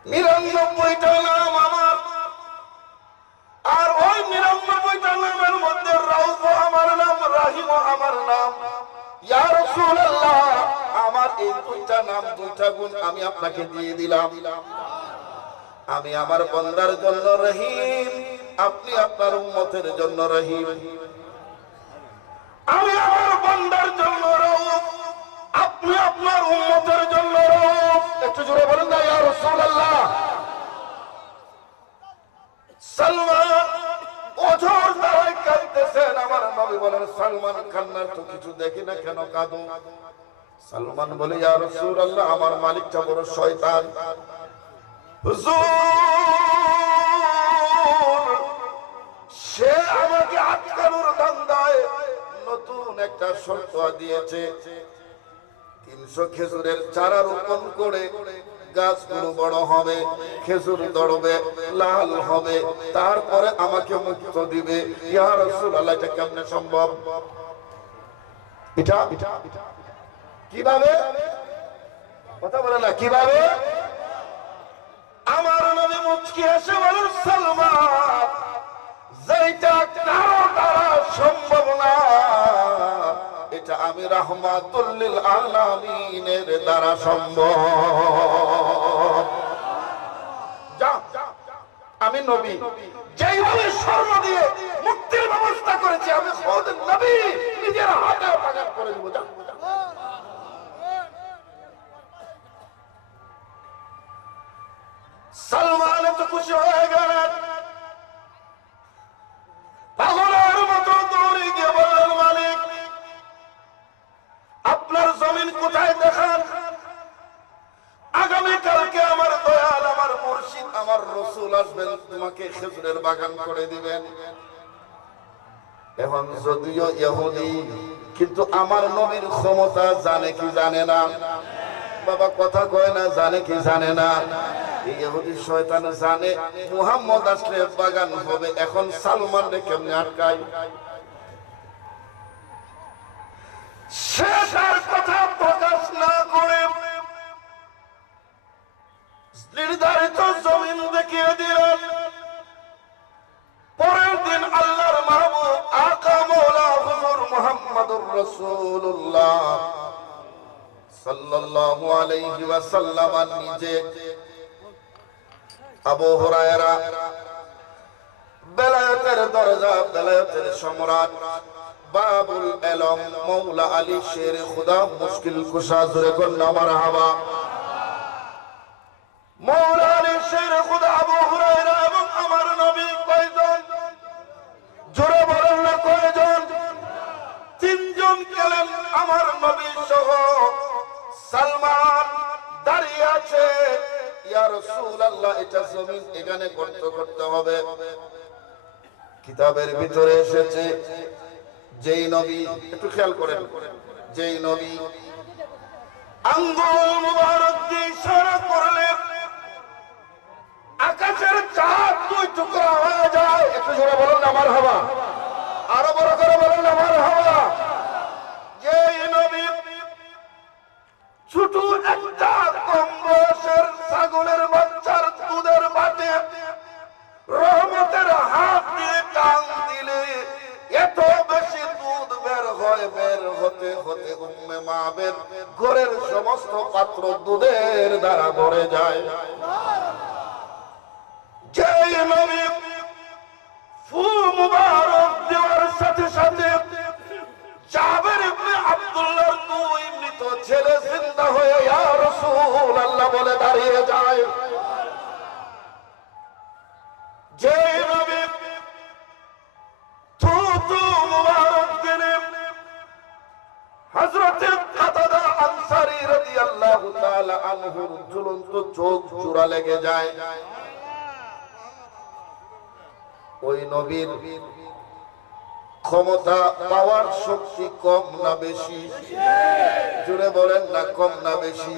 99টা নাম আমার, আর ওই 99টা নামের মধ্যে রাউফ আমার নাম, রাহিম আমার নাম। ইয়া রাসূলুল্লাহ, আমার এই 2টা নাম, 2টা গুণ আমি আপনাকে দিয়ে দিলাম। আমি আমার বান্দার জন্য রহিম, আপনি আপনার উম্মতের জন্য রহিম। আমি আমার বান্দার জন্য রউফ, আপনি আপনার উম্মতের জন্য রউফ। একটু জোরে বলেন না ইয়া রাসূলুল্লাহ। সালমান ওঝর দ্বারাই কাঁদতেছেন। আমার নবী বলেন, সালমান, কান্নার তো কিছু দেখি না, কেন কাঁদো? সালমান বলে, ইয়া রাসূলুল্লাহ, আমার মালিকটা বড় শয়তান। হুজুর, সে আমাকে আটকানোর ধান্দায় নতুন একটা শর্ত দিয়েছে। 300 খেজুরের চারা রোপণ করে গাছগুলো বড় হবে, খেজুর ধরবে, লাল হবে, তারপরে আমাকে মুক্ত দিবে। ইয়া রাসূলুল্লাহ, এটা কেমনে সম্ভব? এটা কিভাবে? কথা বলে না, কিভাবে? আমার নবী মুচকি হেসে বলেন, সালমান, যেটা কারো দ্বারা সম্ভব না, এটা আমি রাহমাতুল লিল আলামিনের দ্বারা সম্ভব। যা, আমি নবী যেইভাবে স্বর্ণ দিয়ে মুক্তির ব্যবস্থা করেছি, আমি খোদ নবী নিজের হাতে বাগান করে দিব। যা। সালমান তো খুশি হয়ে গেলেন, পাগলের মতো দৌড়ে গিয়ে বললেন, মালিক, আপনার জমিন কোথায় দেখান? আগামীকালকে আমার দয়াল, আমার মুর্শিদ, আমার রাসূল আসবেন, তোমাকে খেজুরের বাগান করে দিবেন। এখন যদিও ইহুদি, কিন্তু আমার নবীর ক্ষমতা জানে কি জানে না? বাবা কথা কয় না, জানে কি জানে না? ইহুদি শয়তান জানে মুহাম্মদ আসলে বাগান হবে। এখন সালমান রে কেমনে আটকায়? সে তার কথা প্রকাশ না করে নির্ধারিত জমিন দেখিয়ে দিলেন। পরের দিন আল্লাহর মাহবুব আকা মওলা হুজুর মুহাম্মদুর রাসূলুল্লাহ সাল্লাল্লাহু আলাইহি ওয়াসাল্লাম নিজে আবু হুরায়রা বেলায়েতের দরজা, বেলায়েতের সম্রাট, বাবুল আলম মওলা আলী শের খুদা মুশকিল কুশা, জোরে কন্যা মারহাবা। মওলা আলী শের খুদা আবু হুরায়রা এবং আমার নবী কয়জন? জোরে বলেন না কয়জন? তিনজন গেলেন আমার নবী সহ। সালমান দাঁড়িয়ে আছে, ইয়া রাসূলুল্লাহ এটা জমিন, এখানে গর্ত করতে হবে। কিতাবের ভিতরে এসেছে যেই নবী, একটু খেয়াল করেন, যেই নবী আঙ্গুল মুবারক দিয়ে ইশারা করলেন আকাশের চাঁদ দুই টুকরা হয়ে যায়। একটু জোরে বলুন না মারহাবা, আরো বড় করে বলুন না মারহাবা। যেই নবী ছোট একটা কম বয়সের ছাগলের বাচ্চার দুধের বাটে রহমতের হাত দিয়ে টান দিলে এত বেশি দুধ বের হয়, বের হতে হতে উম্মে মাবের ঘরের সমস্ত পাত্র দুধের দ্বারা ভরে যায়। যেই নবী ফু মুবারক দেওয়ার সাথে সাথে জাবের ইবনে আব্দুল্লাহর দুই মৃত ছেলে জিন্দা হয়ে ইয়া রাসূলুল্লাহ বলে দাঁড়িয়ে যায়। যেই নবী থুতু মুবারক দিনে হযরত কাতাদা আনসারী রাদিয়াল্লাহু তাআলা আনহুর ঝুলন্ত চোখ জোড়া লেগে যায়। ওই নবীর ক্ষমতা পাওয়ার শক্তি কম না বেশি? জুড়ে বলেন না কম না বেশি?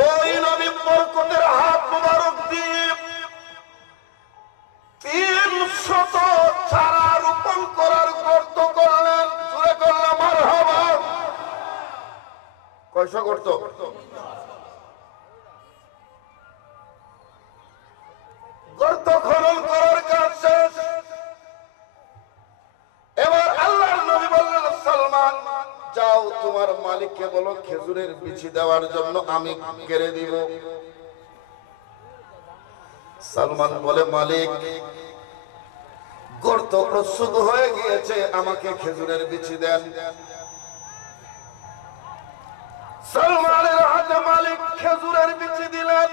ওই নবী বরকতের হাত মুবারক দিয়ে 300 চারা রোপণ করার গর্ত করলেন। জুড়ে করলাম মারহাবা। কয়শো গর্ত? গর্ত খনন করার কাজ শেষ। এবার আল্লাহর নবী বললেন সালমান যাও তোমার মালিককে বলো খেজুরের বিচি দেওয়ার জন্য, আমি কেড়ে দিব। সালমান বলে মালিক গর্ত প্রস্তুত হয়ে গিয়েছে, আমাকে খেজুরের বিচি দেন। সালমানের হাতে মালিক খেজুরের বিচি দিলেন,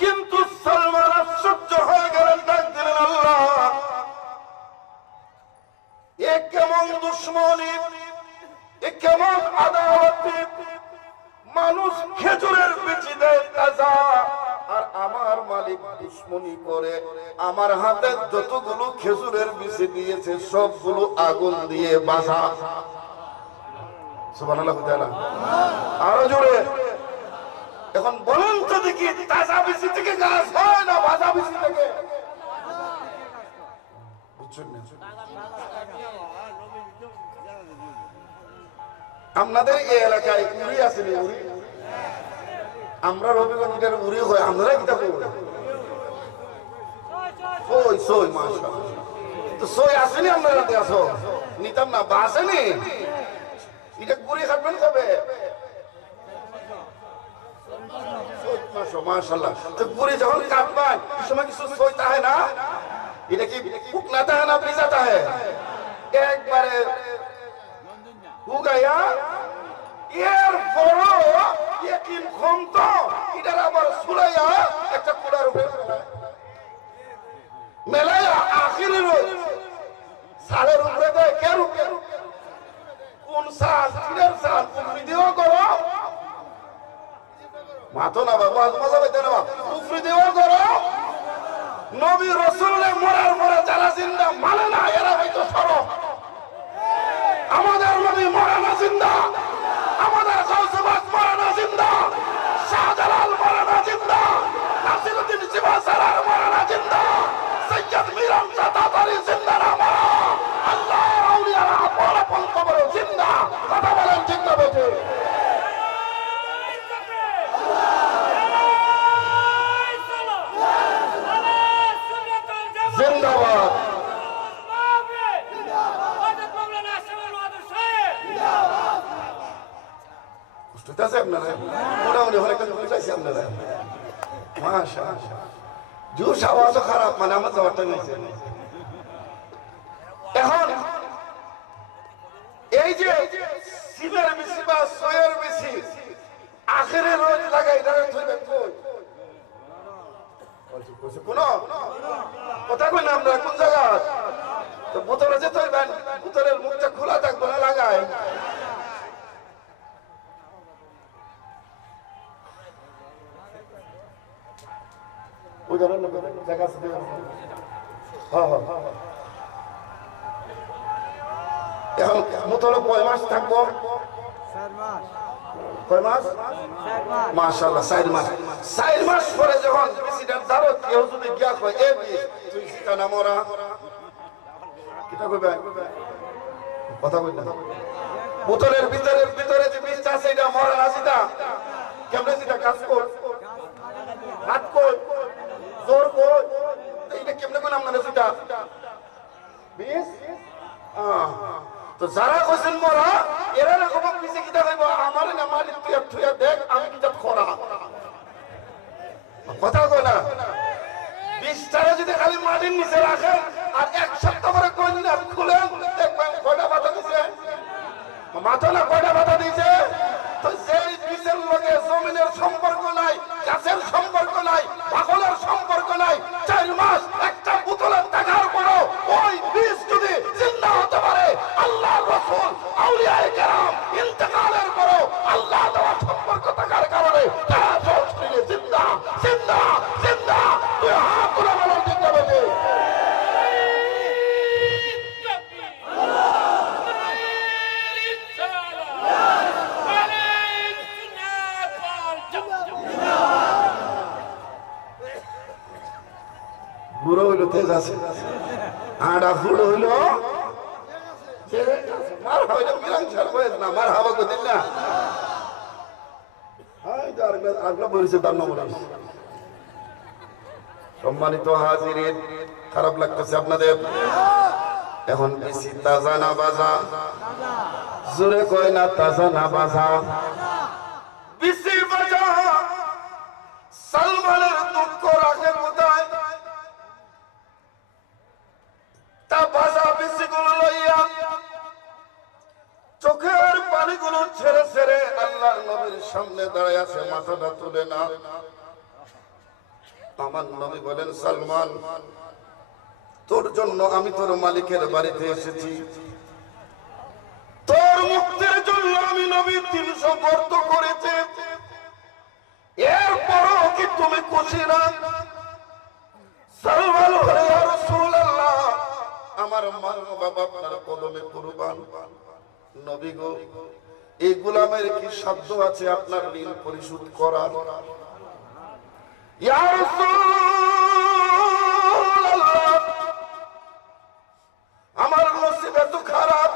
কিন্তু সালমান আশ্চর্য হয়ে গেলেন, ডাক দিলেন আল্লাহ এ কেমন দুশ্মনী, এ কেমন আদাওয়াতি! মানুষ খেজুরের বিচি দেয় তাজা, আর আমার মালিক দুশ্মনী করে আমার হাতে যতগুলো খেজুরের বিচি দিয়েছে সবগুলো আগুন দিয়ে বাঁধা। সুবহানাল্লাহ। আরো জোরে এখন বলুন তো দেখি, তাজা বিচি থেকে গাছ হয় না বাঁধা বিচি থেকে? বুঝছেন না? আপনাদের এই এলাকায় উড়ি আছে না? উড়ি আমরা রবিগঞ্জের উড়ি হয়, আমরা কিতা করি? সই সই মাশাআল্লাহ। তো সই আসেনি আপনার রাতে আসো নিতাম না বা আসেনি? এটা গুড়ি খাবেন কবে? মাশাআল্লাহ। তো গুড়ি যখন কাটবেন এই সময় কিছু সই তাহে না? এটা কি শুকনা তাহে না ভিজা তাহে? একবারে হুগাইয়া এর বড় ইয়াকিন খন্ত এটার আবার সুলাইয়া একটা কুড়ার উপরে মেলাইয়া আখিরের সালের উপরে দেয়। কেন কোন সাল কিনের সাল উপরি দিয়েও করো মাতো না বাবা, মজা পাইতে না উপরি দিয়েও করো। নবী রাসূলের মরার পরে যারা জিন্দা মানে না এরা হয়তো সরব। আমাদের নবী মরে না, জিন্দা। আমাদের গৌসবাদ মারানা জিন্দা, শাহজালাল মারানা জিন্দা, নাসিরউদ্দিন শিবাসারার মারানা জিন্দা, সৈয়দ মিরান সাতাতারি জিন্দা রামা, আল্লাহ আউলিয়ারা আপন আপন কবরে জিন্দা। কথা বলেন ঠিক না বেঠে? জিন্দাবাদ। বুঝতেছে আপনারা? মোটামুটি অনেক কিছু বুঝাইছে আপনারা। মাশাআল্লাহ। জোশ আওয়াজও খারাপ, মানে আমার যাওয়ারটা নিয়েছে। এখন এই যে সিমের বেশি বা সয়ের বেশি আখেরে রোজ লাগাই দাঁড়ায় থইবেন কই? কোনো কথা কই না আমরা কোন জায়গা? তো বোতলে যেতে হইবেন, বোতলের মুখটা খোলা থাকবে না লাগায়। ওই ধরেন জায়গা আছে। হ্যাঁ হ্যাঁ। এখন বোতলে কয় মাস থাকবো? 4 মাস। কয় মাস? 4 মাস। মাশাআল্লাহ 4 মাস। 4 মাস পরে যখন প্রেসিডেন্ট দারত কেউ যদি গিয়া কয় এ তুই সিটা না মরা, কিটা কইবে? কথা কই না। বোতলের ভিতরে যে বিষটা আছে এটা মরা না সিটা। কেমনে সিটা কাজ কর? হাত কই? জোর কই? এইটা কেমনে কোন আমরা সিটা? বিষ? তো যারা কইছেন মরা এরা রকম পিছে কিটা কইব আমার না মালিক তুই তুইয়া দেখ আমি কিটা খরা। কথা কই না। বিষটারে যদি খালি মাটির নিচে রাখেন আর এক সপ্তাহ পরে কইন না খুলেন দেখবেন কয়টা পাতা দিছে, মাথা না কয়টা পাতা দিছে। তো যেই বিষের লগে জমিনের সম্পর্ক নাই, গাছের সম্পর্ক নাই, পাগলের সম্পর্ক নাই, 4 মাস একটা বোতলের টাকার পরও ওই বিষ যদি জিন্দা হতে পারে, আল্লাহর রাসূল আউলিয়ায়ে কেরাম ইন্তেকালের পরও আল্লাহ দেওয়া সম্পর্ক থাকার কারণে তারা শরীরে জিন্দা জিন্দা জিন্দা। তুই হাত তুলে বলেন ঠিক না বেঠে? বুড়ো হইলো তেজ আছে, আড়া ফুড়ো হইলো মার হইলো মিরাংসার বয়স না, মার হাওয়া কো দিন না। আগলা বলেছে তার নম্বর। সম্মানিত হাজিরিন, খারাপ লাগতেছে আপনাদের? এখন বেশি তাজা না বাজা? জোরে কয় না তাজা না বাজা? বেশি বাজা। সালমানের দুঃখ রাখে কোথায়? তা বাজা বেশি গুলো লইয়া চোখের পানিগুলো ছেড়ে ছেড়ে আল্লাহর নবীর সামনে দাঁড়ায় আছে, মাথাটা তুলে না। আমার নবী বলেন, সালমান তোর জন্য আমি তোর মালিকের বাড়িতে এসেছি, তোর মুক্তির জন্য আমি নবী 300 গর্ত করেছে, এরপরও কি তুমি খুশি না? সালমান বলে, ইয়া রাসূলুল্লাহ আমার মা বাবা আপনার কদমে কুরবান। নবী গো, এই গোলামের কি সাধ্য আছে আপনার ঋণ পরিশোধ করার? ইয়া রাসূলুল্লাহ আমার নসিব এত খারাপ,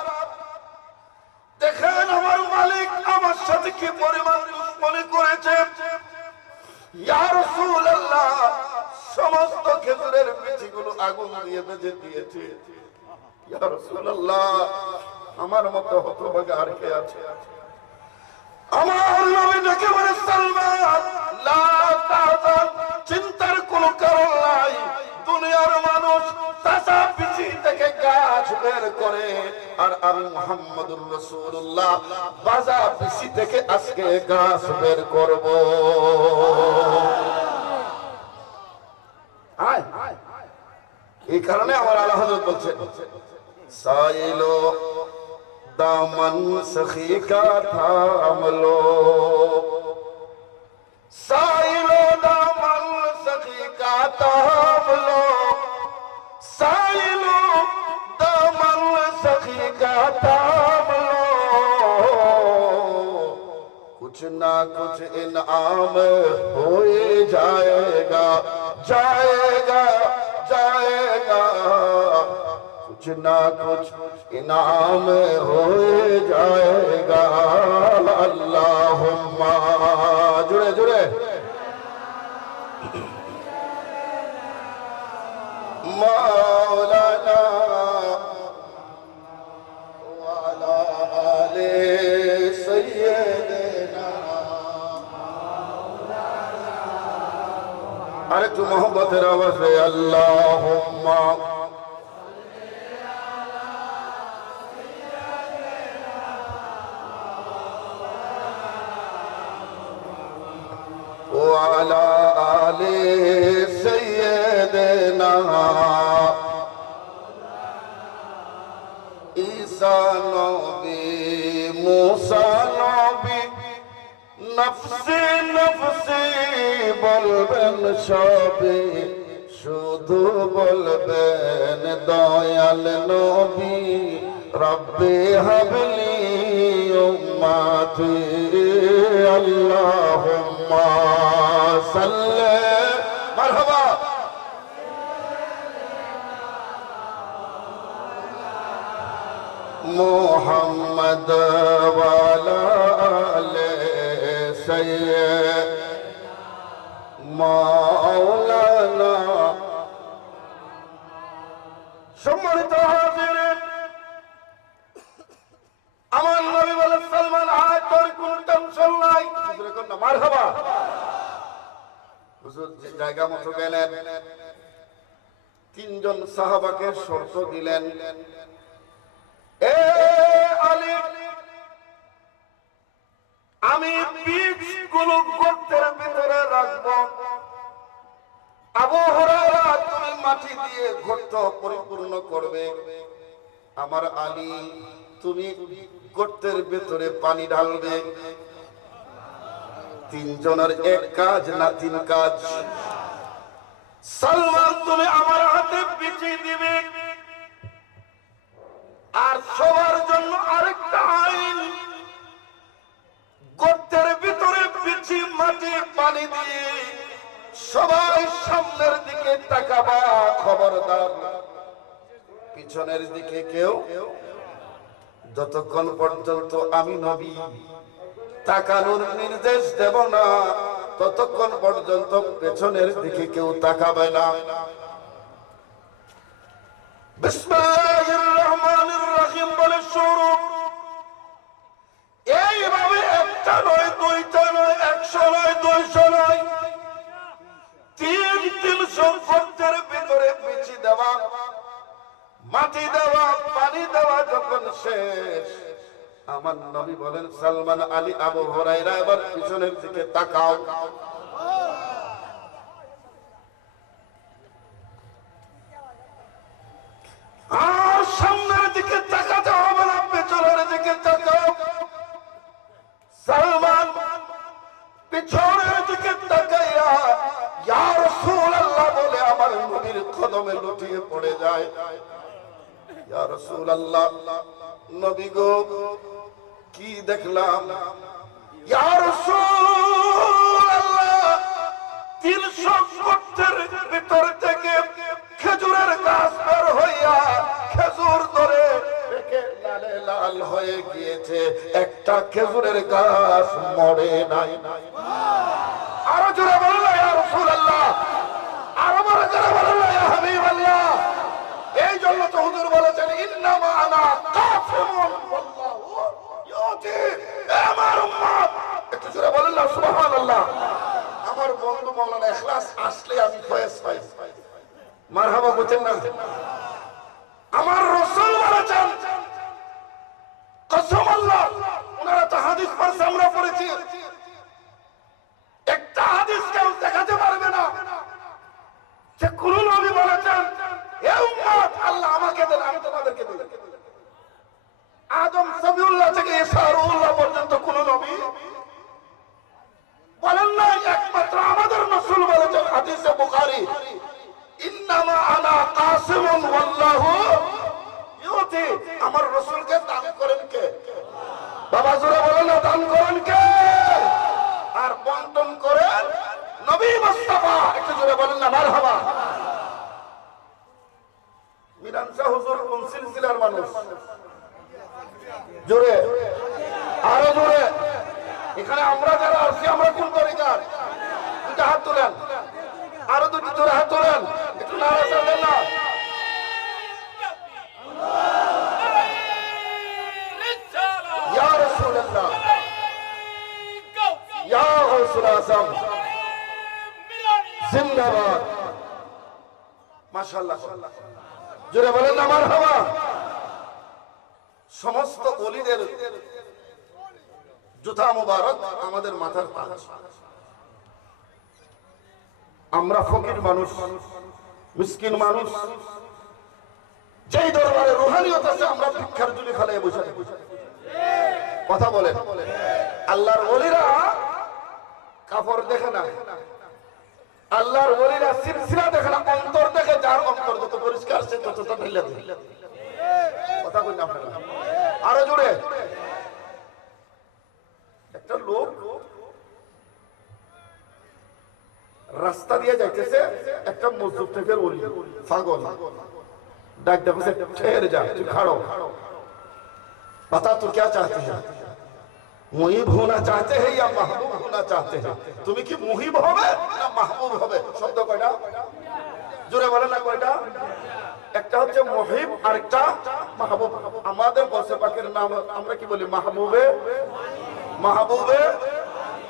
দেখেন আমার মালিক আমার সাথে কি পরিমাণ দুশমনি করেছে। ইয়া রাসূলুল্লাহ সমস্ত খেজুরের বিচিগুলো আগুন দিয়ে বেজে দিয়েছে। ইয়া রাসূলুল্লাহ আমার মতো হতভাগা আর কে আছে? আমার নবী ডেকে বলে, সালমান লা তাহজান, চিন্তার কোনো কারণ নাই। দুনিয়ার মানুষ তাজা বিচি থেকে গাছ বের করে, আর আমি মুহাম্মদুর রাসূলুল্লাহ বাজা বিচি থেকে আজকে গাছ বের করব। এই কারণে আমার আলা হযরত বলছেন, সাইলো दामन सखी का थाम लो, साइलो दामन सखी का थाम लो, साइलो दामन सखी का थाम लो, कुछ इनाम होए जाएगा जाएगा जाएगा कुछ ना कुछ इनाम होए जाएगा अल्लाहुम्मा जुड़े जुड़े मौलाना वाला आले सय्यदना अरे तू मोहब्बत रवस अल्लाहुम्मा वाला आले सय्यदना ঈসা নবী মুসা নবী নফসে নফসে বলবেন সবে শুধু বলবেন দয়াল নবী রব্বে হাবলি উম্মতি আল্লাহুম্মা সাল্লি মারহাবা मोहम्मद वाला आले सैयद मौलाना সম্মানিত হাজিরিন আমার নবী বলেন সালমান আয় তোর কোন টেনশন নাই এরকম না মারহাবা হুজুর যে জায়গা মতো গেলেন তিনজন সাহাবাকে শর্ত দিলেন এ আলী আমি বীজগুলো গর্তের ভিতরে রাখবো আবু হুরায়রা তুমি মাটি দিয়ে গর্ত পরিপূর্ণ করবে আমার আলী তুমি গর্তের ভিতরে পানি ঢালবে তিনজনের এক কাজ না তিন কাজ সালমান তুমি আমার হাতে বিছিয়ে দিবে আর সবার জন্য আরেকটা আইন গর্তের ভিতরে পিছি মাটি পানি দিয়ে সবাই সামনের দিকে তাকাবা খবরদার পিছনের দিকে কেউ যতক্ষণ পর্যন্ত আমি নবী তাকানোর নির্দেশ দেব না ততক্ষণ পর্যন্ত পেছনের দিকে কেউ তাকাবে না বিসমিল্লাহির রহমানির রহিম বলে শুরু এইভাবে একটা নয় দুইটা নয় 100 নয় 200 নয় 300 গর্তের ভিতরে বিছি দেওয়া মাটি দেওয়া পানি দেওয়া যখন শেষ আমার নবী বলেন সালমান আলী আবু হুরায়রা এবার পিছনের দিকে তাকাও আর সামনের দিকে তাকাতে হবে না পেছনের দিকে তাকাও সালমান পিছনের দিকে তাকাইয়া ইয়া রাসূলুল্লাহ বলে আমার নবীর কদমে লুটিয়ে পড়ে যায় ইয়া রাসূলুল্লাহ নবী গো কি দেখলাম ইয়া রাসূলুল্লাহ 300 গর্তের ভিতর থেকে খেজুরের গাছ বের হইয়া খেজুর ধরে পেকে লালে লাল হয়ে গিয়েছে একটা খেজুরের গাছ মরে নাই আরো জোরে বললো ইয়া রাসূলুল্লাহ আরো জোরে বললো ইয়া হাবিবাল্লাহ এই জন্য তো হুজুর বলেছেন ইন্নামা আনা কাফিরুন ওয়াল্লাহু ইউতি আমার উম্মত একটু জোরে বলেন না সুবহানাল্লাহ আমার বন্ধু মাওলানা ইখলাস আসলে আমি ফয়েজ পাই মারহাবা বলেন না আমার রাসূল বলেছেন কসম আল্লাহ ওনারা তো হাদিস পড়ছে আমরা পড়েছি একটা হাদিস কেউ দেখাতে পারবে না যে কোন নবী বলেছেন হে উম্মত আল্লাহ আমাকে দেন আমি তোমাদেরকে দেব আদম সবিউল্লাহ থেকে ইসারুল্লাহ পর্যন্ত কোন নবী বলেন না একমাত্র আমাদের রাসূল বলেছেন হাদিসে বুখারী ইন্নামা আনা কাসিমুন ওয়াল্লাহু ইউতি আমার রাসূলকে দান করেন কে বাবা জোরে বলেন না দান করেন কে করেন নবী মুস্তাফা। একটু জোরে বলেন না মারহাবা। মিরান শাহ হুজুর কোন সিলসিলার মানুষ? জোরে, আরো জোরে। এখানে আমরা যারা আসছি আমরা কোন তরিকার? দুটা হাত তোলেন, আরো দুটি জোরে হাত তোলেন, একটু নারাজ দেন না। ইয়া রাসূলুল্লাহ, ইয়া গাউসুল আযম, জিন্দাবাদ। মাশাআল্লাহ, জোরে বলেন না মারহাবা। সমস্ত ওলিদের জুতা মুবারক আমাদের মাথার তাজ। আমরা ফকির মানুষ, মিসকিন মানুষ, যেই দরবারে রুহানিয়ত আছে আমরা ভিক্ষার জুলি খালায় বসে কথা বলে। আল্লাহর ওলিরা কাপড় দেখে না, আল্লাহর ওলিরা সিলসিলা দেখে না, অন্তর দেখে। যার অন্তর যত পরিষ্কার সে তত ঢিলে দেয়। কথা কই না আপনারা? আরো জোরে। একটা লোক রাস্তা দিয়ে যাইতেছে, একটা মসজিদ থেকে ওলি পাগল ডাক দেখছে, ठहर जा, तू खड़ो, बता तू क्या चाहते हैं? मुहिब होना चाहते हैं या महबूब होना चाहते हैं? তুমি কি মুহিব হবে না মাহবুব হবে? শব্দ কয়টা? জোরে বলেন না কয়টা? একটা হচ্ছে মুহিব আর একটা মাহবুব। আমাদের বসে পাকের নাম আমরা কি বলি? মাহবুবে, মাহবুবে।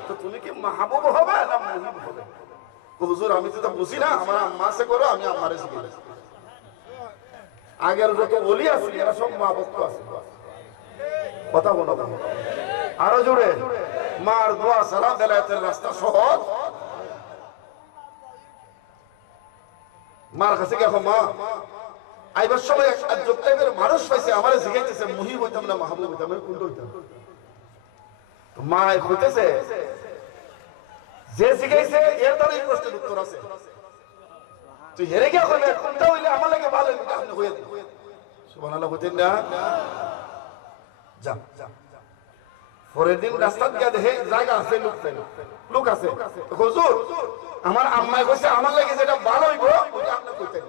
তো তুমি কি মাহবুব হবে না মুহিব হবে? হুজুর আমি তো বুঝি না, আমার আম্মা সে করো, আমি আম্মারে শিখি। আগের যত ওলি আছে এরা সব মাহবুব আছে। কথা বলো আরো জোরে। মার দোয়া সালাম বেলায়েতের রাস্তা সহজ। মার কাছে গেছো, মা আইবার সময় এক আজব টাইপের মানুষ পাইছে, আমারে শিখাইতেছে মুহিব হইতাম না মাহবুব হইতাম, আমি কোনটা হইতাম? তো মা কইতেছে যে শিখাইছে এর দ্বারা এই প্রশ্নের উত্তর আছে। তুই হেরে গিয়া কইলে কোনটা হইলে আমার লাগে ভালো হইবে, আপনি হইয়া দিন। সুবহানাল্লাহ কইতেন না? যা পরের দিন রাস্তা গিয়া দেখে জায়গা আছে, লোক আছে। হুজুর আমার আম্মায় কইছে আমার লাগে যেটা ভালো হইব ওটা আপনি কইতেন।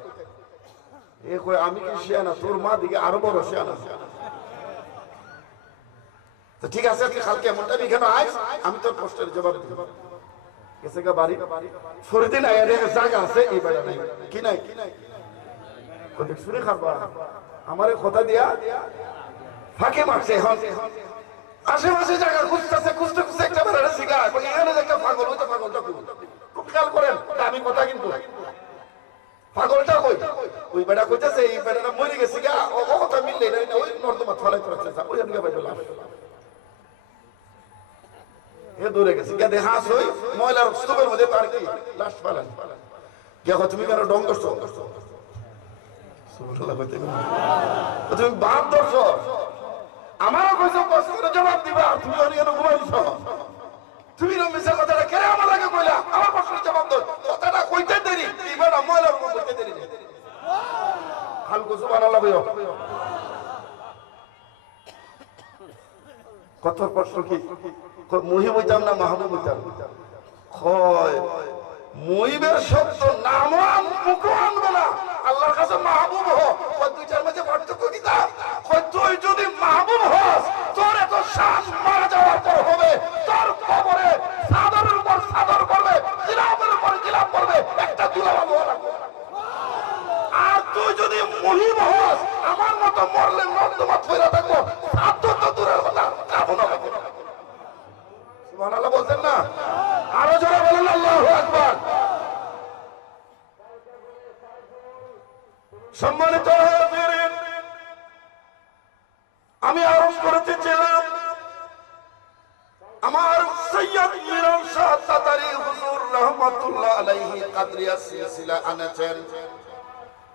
এ কই আমি কি শিয়ানা? তোর মা দিকে আরো বড় শিয়ানা। তো ঠিক আছে, তুই কালকে এমনটা এখানে আয়, আমি তোর প্রশ্নের জবাব দিব। গেছে গা বাড়ি, পরের দিন আয়া দেখে জায়গা আছে, এই বাড়ি নাই। কি নাই? কত শুনে খাবা আমারে কথা দিয়া ফাঁকে মারছে। এখন আশেপাশে জায়গা খুঁজতেছে, খুঁজতে খুঁজতে একটা বেড়াটা শিখা এখানে একটা পাগল, ওইটা পাগলটা খুব খেয়াল করেন আমি কথা কিন্তু পাগলটা কই ওই বেড়া কইতেছে এই বেড়াটা মরে গেছে গা, ও কথা মিললে না, ওই নর্দমা ফলাই করেছে, ওই আমি বাইরে লাভ এ দূরে গেছে গা, দেখা আসই ময়লার স্তূপের মধ্যে তার কি লাশ পালান গিয়া। তুমি কেন ডং করছো? তুমি বাপ ধরছো, আমারও কইছো প্রশ্নের জবাব দিবা, তুমি অনেক ঘুমাইছ। তুমি মিশা কথাটা কেন আমার লাগে কইলা? আমার প্রশ্নের জবাব দাও। কথাটা কইতে দেরি, এবার ময়লার উপর কইতে দেরি নেই। হালকো সুবহানাল্লাহ কইও। কত প্রশ্ন কি মুহিব হইতাম না মাহবুব হইতাম? হয় মুহিবের শব্দ নাম মুখে আনবে না, আল্লাহর কাছে মাহবুব হো। দুইটার মাঝে পার্থক্য কি? তুই যদি মাহবুব হস তোর এত শ্বাস মারা যাওয়ার পর হবে, তোর কবরে চাদরের উপর চাদর করবে, জিলাফের উপর জিলাফ করবে, একটা দুলাভাব লাগবে। আর তুই যদি মুহিব হস আমার মতো মরলে নর্দমা থইরা থাকবো, সাধ্য তো দূরের কথা, যাবো না। সুবহানাল্লাহ বলছেন না? আরো জোরে বলেন আল্লাহু আকবার। সম্মানিত হাজিরিন, আমি আরজ করেছিলাম আমার সৈয়দ মিরান শাহ তাতারি হুজুর রাহমাতুল্লাহ আলাইহি কাদরিয়া সিলসিলা আনেছেন।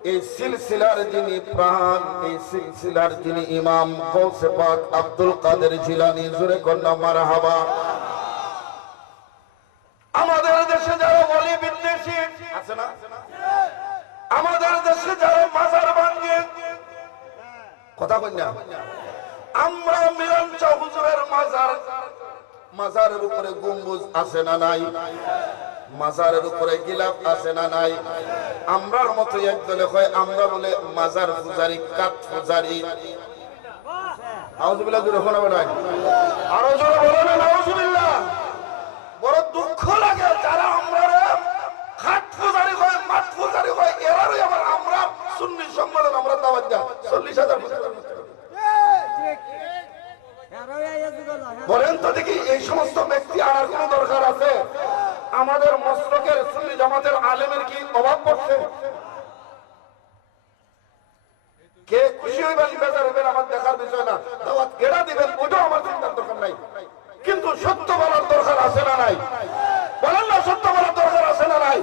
এই সিলসিলার যিনি প্রাণ, এই সিলসিলার যিনি ইমাম গৌসে পাক আব্দুল কাদের জিলানী, জোরে কন্যা মারহাবা। আমাদের দেশে যারা ওলি বিদ্বেষী আছে না, আমাদের দেশে যারা মাজার ভাঙে, কথা বল না, আমরা মিরান শাহ হুজুরের মাজার মাজারের উপরে গম্বুজ আছে না নাই? মাজারের উপরে গিলাফ আছে না নাই? আমরার মতো একদলে হয় আমরা বলে মাজার পূজারি, কাঠ পূজারি। নাউজুবিল্লাহ জোরে শোনাবে নাই? আরো জোরে বলো না নাউজুবিল্লাহ। বড় দুঃখ লাগে যারা আমরা কাঠ পূজারি হয়, মাঠ পূজারি হয়, এরারই আবার আমরা সুন্নি সম্মেলন আমরা দাওয়াত দেব 40,000 বলেন তো দেখি, এই সমস্ত ব্যক্তি আনার কোন দরকার আছে? আমাদের মস্তকের সুন্নি জামাতের আলেমের কি অভাব পড়ছে? কে খুশি হইবেন বেজার হইবেন আমার দেখার বিষয় না, দাওয়াত কেডা দিবেন ওটাও আমার চিন্তার দরকার নাই, কিন্তু সত্য বলার দরকার আছে না নাই? বলেন না, সত্য বলার দরকার আছে না নাই?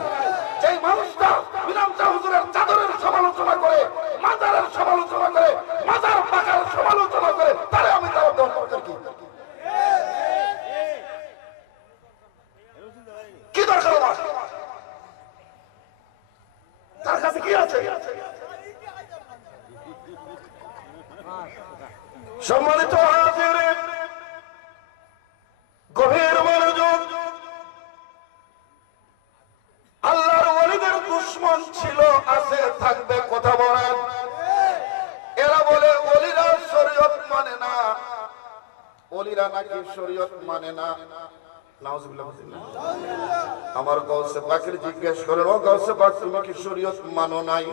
যেই মানুষটা ইমাম শাহ হুজুরের চাদরের সমালোচনা করে, মাজারের সমালোচনা করে, মাজার পাকার সমালোচনা করে, তারে আমি দাওয়াত দেওয়ার দরকার কি? কি দরকার আমার? তার কাছে কি আছে? সম্মানিত হাজিরিন, গভীর মনোযোগ। আল্লাহর ওলিদের দুশমন ছিল, আছে, থাকবে, কথা বলেন। এরা বলে ওলিরা শরীয়ত মানে না, ওলিরা নাকি শরীয়ত মানে না। নাউজুবিল্লাহ। আমার গাউসে পাকের জিজ্ঞেস করেন, ও গাউসে পাক তুমি কি শরীয়ত মানো নাই?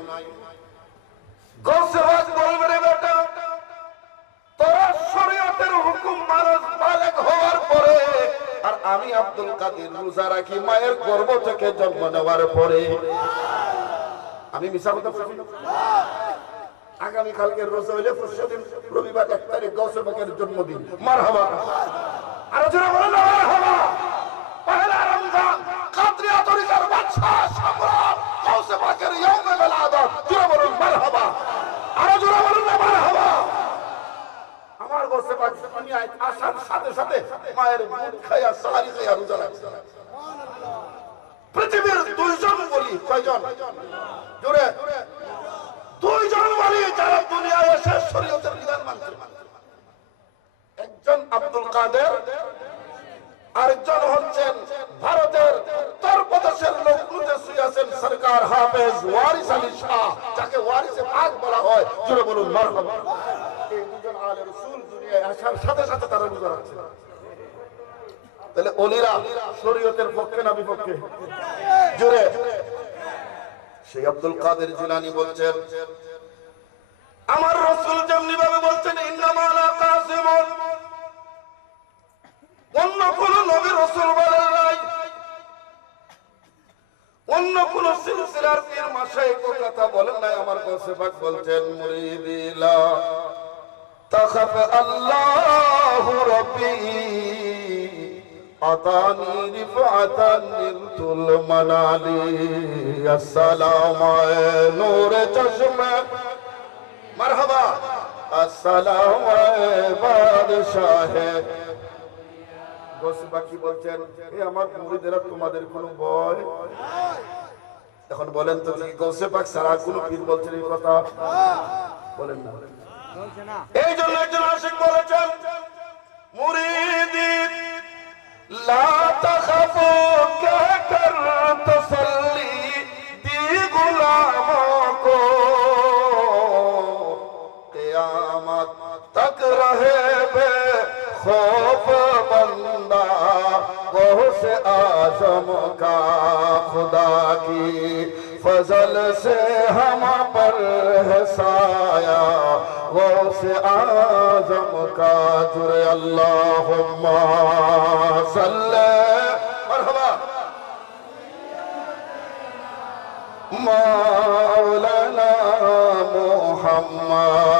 গাউসে পাক বলবে, রে বেটা, তোরা শরীয়তের হুকুম মানুষ বালেগ হওয়ার পরে, আর আমি আব্দুল কাদের রোজা রাখি মায়ের গর্ভ থেকে জন্ম নেওয়ার পরে। আমি মিছা কথা বলছি না? আগামী কালকের রোজা হইলে পরশুদিন রবিবার 1 তারিখ গাউসে পাকের জন্মদিন। মারহাবা। আরো জোরে বলেন না মারহাবা। পহেলা রমজান, কাদরিয়া তরিকার বাদশা সম্রাট গাউসে পাকের ইয়াউমে মিলাদাত। জোরে বলুন মারহাবা। আরো জোরে বলুন না মারহাবা। আমার গাউসে পাক দুনিয়ায় আসার সাথে সাথে মায়ের দুধ খাইয়া সাহারি খাইয়া রোজা রাখছে। পৃথিবীর 2 জন বলি, কয়জন? জোরে। 2 জন বলি যারা দুনিয়ায় এসে শরীয়তের বিধান মানতে। একজন আব্দুল কাদের, আরেকজন হচ্ছেন ভারতের উত্তর প্রদেশের লখনউতে শুয়ে আছেন সরকার হাফেজ ওয়ারিস আলী শাহ, যাকে ওয়ারিসে পাক বলা হয়। জোরে বলুন মারহাবা। এই 2 জন আলে রাসূল দুনিয়ায় আসার সাথে সাথে তারা রোজা রাখছে। তাহলে ওলিরা শরীয়তের পক্ষে না বিপক্ষে? জোরে। সেই আব্দুল কাদের জিলানী বলছেন, আমার রাসূল যেমনি ভাবে বলছেন ইন্নামা লা কাসিমুন, অন্য কোন নবী রাসূল বলেন নাই, অন্য কোন সিলসিলার পীর মাশায়েখ কথা বলেন নাই। আমার গাউসে পাক বলছেন, মুরিদিলা তাখাফ আল্লাহু রাব্বি আতানি রিফাতান নিলতুল মানালি। আসসালামু নূরে চশমে, মারহাবা। আসসালামু বাদশাহে। গাউসে পাক কি বলছেন, এ আমার মুরিদেরা তোমাদের কোনো ভয়? এখন বলেন তো, গাউসে পাক সারা কোন পীর বলছেন এই কথা? বলেন না। এই জন্য একজন আশিক বলেছেন, মুরিদি লা তাখাফু কাকর তসল্লি দি গুলামকো কিয়ামত তক রহে বে खौफ बंदा गौसे आजम का खुदा की फजल से हम पर है साया गौसे आजम का जुरे अल्लाहुम्मा सल्ले मरहबा मौलाना मुहम्मद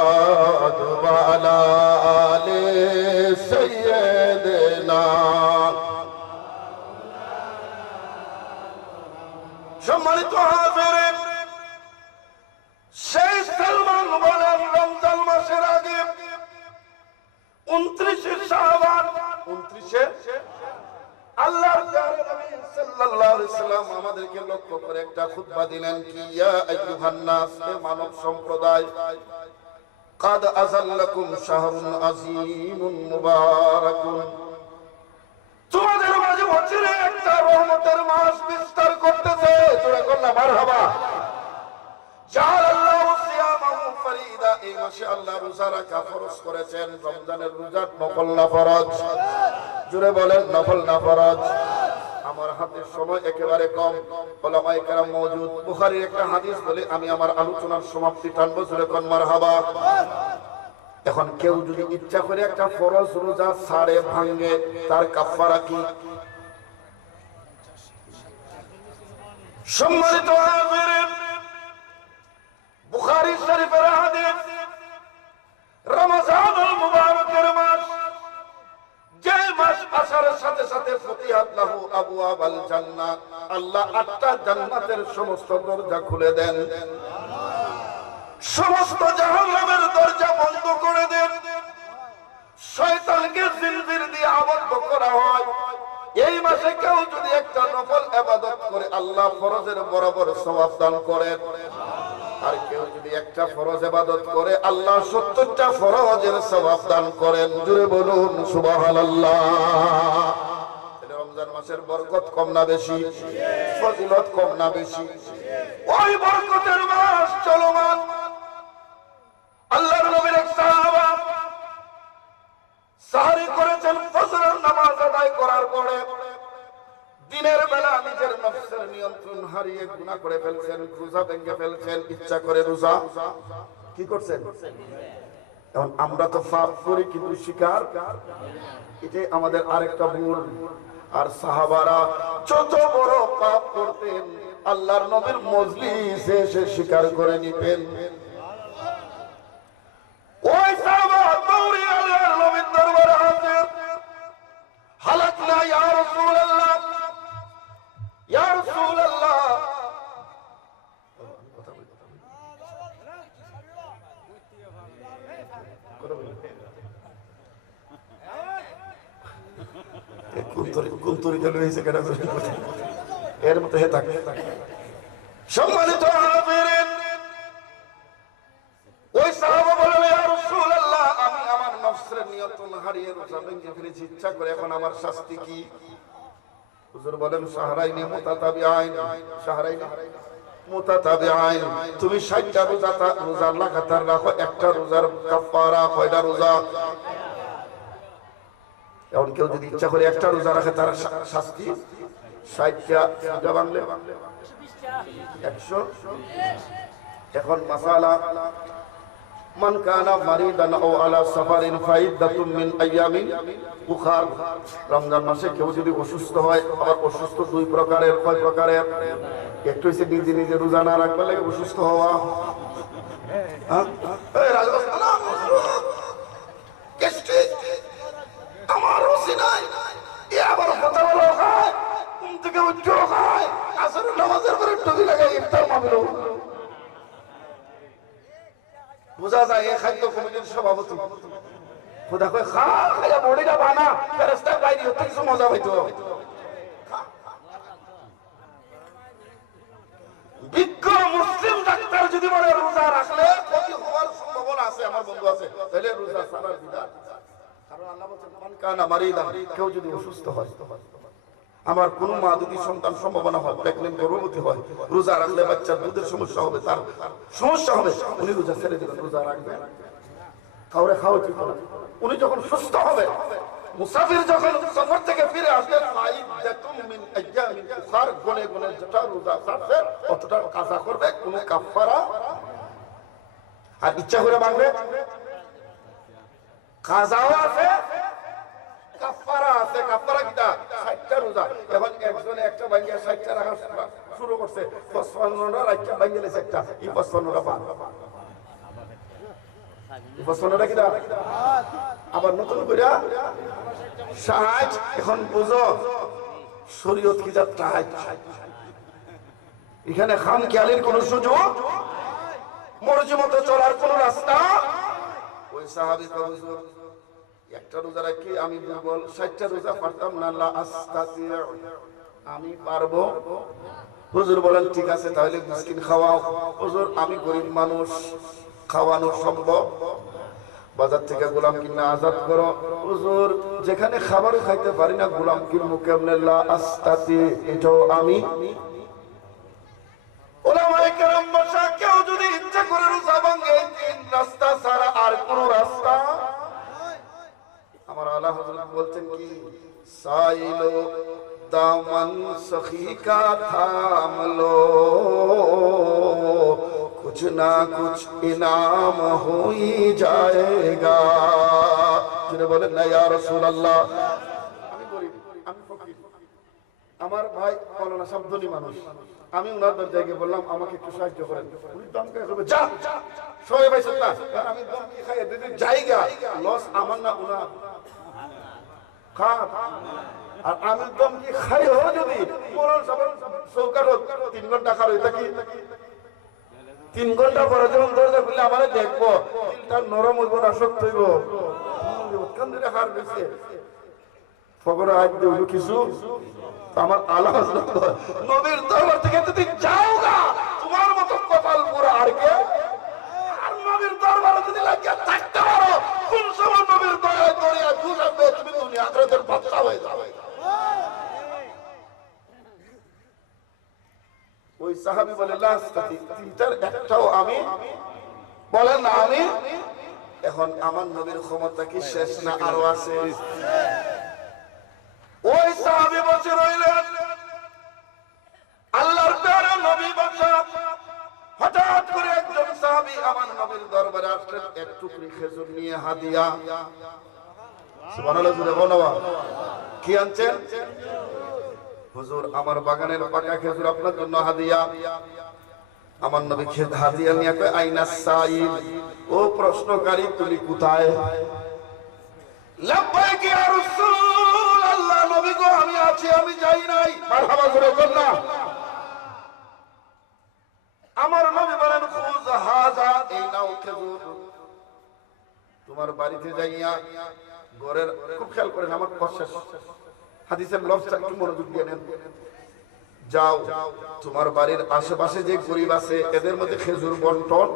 वाला आले सैयदना। সম্মানিত হাজিরিন, সেই সালমান বলেন রমজান মাসের আগে 29 শাবান, 29 আল্লাহর নবী সাল্লাল্লাহু আলাইহি সাল্লাম আমাদেরকে লক্ষ্য করে একটা খুতবা দিলেন, কি ইয়া আইয়ুহান নাস, হে মানব সম্প্রদায়, কাদ আযাল্লাকুম শাহরুন আযীমুন মুবারাকুন, বছরে একটা রহমতের মাস বিস্তার করতেছে, জোরে কন্যা মারহাবা। জাআলাল্লাহু সিয়ামাহু ফরিদা, এই মাসে আল্লাহ রোজা রাখা ফরজ করেছেন। রমজানের রোজা নফল না ফরজ? জোরে বলেন, নফল না ফরজ? আমার হাতে সময় একেবারে কম, উলামায়ে কেরাম মওজুদ। বুখারীর একটা হাদিস বলে আমি আমার আলোচনার সমাপ্তি টানবো, জোরে কন মারহাবা। এখন কেউ যদি ইচ্ছা করে একটা ফরজ রোজা ছাড়ে, ভাঙে, তার কাফারা কি? সম্মানিত হাজিরিন, বুখারী শরীফের হাদিস, রমজানুল মুবারকের মাস, যে মাস আসার সাথে সাথে ফতিহাত লাহু আবওয়াবাল জান্নাত, আল্লাহ 8টা জান্নাতের সমস্ত দরজা খুলে দেন, সমস্ত জাহান্নামের দরজা বন্ধ করে দেন, শয়তানকে জিনজির দিয়ে আবদ্ধ করা হয়। এই মাসে কেউ যদি একটা নফল ইবাদত করে, আল্লাহ ফরজের বরাবর সওয়াব দান করেন। আর কেউ যদি একটা ফরজ ইবাদত করে, আল্লাহ 70টা ফরজের সওয়াব দান করেন। জোরে বলুন সুবহানাল্লাহ। রমজান মাসের বরকত কম না বেশি? ফজিলত কম না বেশি? ওই বরকতের মাস চলমান। আল্লাহর নবীর এক সাহাবা সাহরি করেছেন, ফজরের নামাজ আদায় করার পরে দিনের বেলা নিজের নফসের নিয়ন্ত্রণ হারিয়ে গুনাহ করে ফেলছেন, রোজা ভেঙে ফেলছেন, ইচ্ছা করে রোজা কি করছেন? এখন আমরা তো পাপ করি কিন্তু স্বীকার, এটাই আমাদের আরেকটা ভুল। আর সাহাবারা যত বড় পাপ করতেন, আল্লাহর নবীর মজলিসে এসে স্বীকার করে নিতেন। ওই সাহাবা দৌড়ে আল্লাহর নবীর দরবারে হাজির, হালাকনা ইয়া রাসূলুল্লাহ, ইয়া রাসূলুল্লাহ, কোন তরিকা লইছে কেন এর মতো হে থাকে। সম্মানিত হাজিরিন, ওই সাহাবা বললেন, ইয়া রাসূলুল্লাহ, আমি আমার নফসের নিয়ন্ত্রণ হারিয়ে রোজা ভেঙে ফেলেছি, ইচ্ছা করে, এখন আমার শাস্তি কি? হুজুর বলেন, শাহরাইনি মুতাতাবিআইন, শাহরাইনি মুতাতাবিআইন, তুমি 60টা রোজা লাগাতার রাখো, একটা রোজার কাফারা কয়টা রোজা? এখন কেউ যদি ইচ্ছা করে একটা রোজা রাখে, তার শাস্তি 60টা বাংলা 100। এখন মাসালা, মান কানা মারিদান আও আলা সাফারিন ফাইদাতুম মিন আইয়ামিন উখার। রমজান মাসে কেউ যদি অসুস্থ হয়, আবার অসুস্থ দুই প্রকারের। কয় প্রকারের? একটু হচ্ছে নিজে নিজে রোজা না রাখবার লাগে অসুস্থ হওয়া, আমার রুচি নাই, এ আবার কথা বলা খায়, ঘুম থেকে উঠেও খায়, আসরের নামাজের পরে টুপি লাগায় ইফতার মাহফিল। বোঝা যায় এ খাদ্য কমিটির সভাপতি। খোদা কয় খা, খাইয়া বডিটা বানা, ফেরেশতার বাইরে হতে কিছু মজা পাইতো। বিজ্ঞ মুসলিম ডাক্তার যদি বলে রোজা রাখলে ক্ষতি হওয়ার সম্ভাবনা আছে, আমার বন্ধু আছে, তাহলে রোজা ছাড়ার বিধান। কারণ আল্লাহ বলেন, মান কানা মারিদান, কেউ যদি অসুস্থ হয়, আমার কোন মা যদি সন্তান সম্ভাবনা হয়, প্রেগন্যান্ট গর্ভবতী হয়, রোজা রাখলে বাচ্চার দুধের সমস্যা হবে, তার সমস্যা হবে, উনি রোজা ছেড়ে দেবেন, রোজা রাখবেন। কাউরে খাওয়া ঠিক না। উনি যখন সুস্থ হবে, মুসাফির যখন সফর থেকে ফিরে আসবে, ফাইদাতুম মিন আইয়ামিন উখার, গনে গনে যেটা রোজা ছাড়ছে অতটা কাজা করবে, কোনো কাফারা। আর ইচ্ছা করে ভাঙবে, কাজাও আছে, কাফারা আছে। কাফারা কিটা? 60টা রোজা। এখন একজনে একটা ভাঙিয়া 60টা রাখা শুরু করছে, 55টা রাখা ভাঙিয়ে লেছে একটা, এই 55টা পান, 55টা কিটা আবার নতুন করে 60। এখন বুঝো শরীয়ত কি যাত্রা। এখানে খাম খেয়ালির কোন সুযোগ, মর্জি মতো চলার কোন রাস্তা। ওই সাহাবী হুজুর একটা রোজা রাখি, আমি দুর্বল, 60টা রোজা পারতাম না, লা আস্তাতিউ, আমি পারবো। হুজুর বলেন, ঠিক আছে, তাহলে মিসকিন খাওয়াও। হুজুর, আমি গরিব মানুষ, খাওয়ানো সম্ভব? বাজার থেকে গোলাম কিনে আজাদ করো। হুজুর যেখানে খাবার খাইতে পারি না গোলাম কিনবো কেমনে? লা আস্তাতি, এটাও আমি। ওলামায়ে কেরাম বসা, কেউ যদি ইচ্ছা করে রোজা ভাঙে তিন রাস্তা ছাড়া আর কোন রাস্তা। আমার আলা হযরত বলতেন কি, সাইলো দামন সখী কা থাম লো, कुछ ना कुछ इनाम हो ही जाएगा। जिन्हें बोले ना या रसूल अल्लाह, আমি গরিব, আমি ফকির, আমার ভাই মৌলানা শব্দনী মানুষ, আমি উনার দরজায় গিয়ে বললাম আমাকে একটু সাহায্য করেন। উনি দম করে বলবে যা, সবাই ভাই সত্তা, কারণ আমি দম কি খাই দিদি জায়গা লস আমার না উনার খা। আর আমি দম কি খাই হো যদি মৌলানা সাহেব সৌকার 3 ঘন্টা খাই থাকি, 3 ঘন্টা পরে যখন দরজা খুললে আমারে দেখবো, দিলটা নরম হইব না শক্ত হইব? কান ধরে হার গেছে ফকর আজ দেব কিছু। আমার আলা হযরত নবীর দরবার থেকে যদি যাওগা, তোমার মতো কপাল পুরো আর কে? আর নবীর দরবারে যদি লাগিয়া থাকতে পারো, কোন সময় নবীর দয়ায় দরিয়া দুজাবে তুমি দুনিয়া আখিরাতের বাদশা হয়ে যাবে। ওই সাহাবী বলে লাস্তাতি, তিনটার একটাও আমি। বলেন না আমি। এখন আমার নবীর ক্ষমতা কি শেষ না আরো আছে? ওই সাহাবী বসে রইলেন, আল্লাহর প্যারা নবী বাদশা। হঠাৎ করে একজন সাহাবী আমার নবীর দরবারে আসলেন, এক টুকরি খেজুর নিয়ে হাদিয়া। সুবহানাল্লাহ, জোরে বলো না। কি আনছেন? হুজুর আমার বাগানের পাকা খেজুর আপনার জন্য হাদিয়া। আমার নবী হাদিয়া নিয়ে কয় আইনা সাইল, ও প্রশ্নকারী তুমি কোথায়? লাব্বাইক ইয়া রাসূলুল্লাহ, নবী গো আমি আছি, আমি যাই নাই। মারহাবা করে বল না। আমার নবী বলেন খুয হাযা, এই নাও খেজুর, তোমার বাড়িতে যাইয়া ঘরের, খুব খেয়াল করেন আমার প্রসেস হাদিসের লফজটা একটু মনোযোগ দিয়ে নেন। যাও তোমার বাড়ির আশেপাশে যে গরিব আছে এদের মধ্যে খেজুর বন্টন,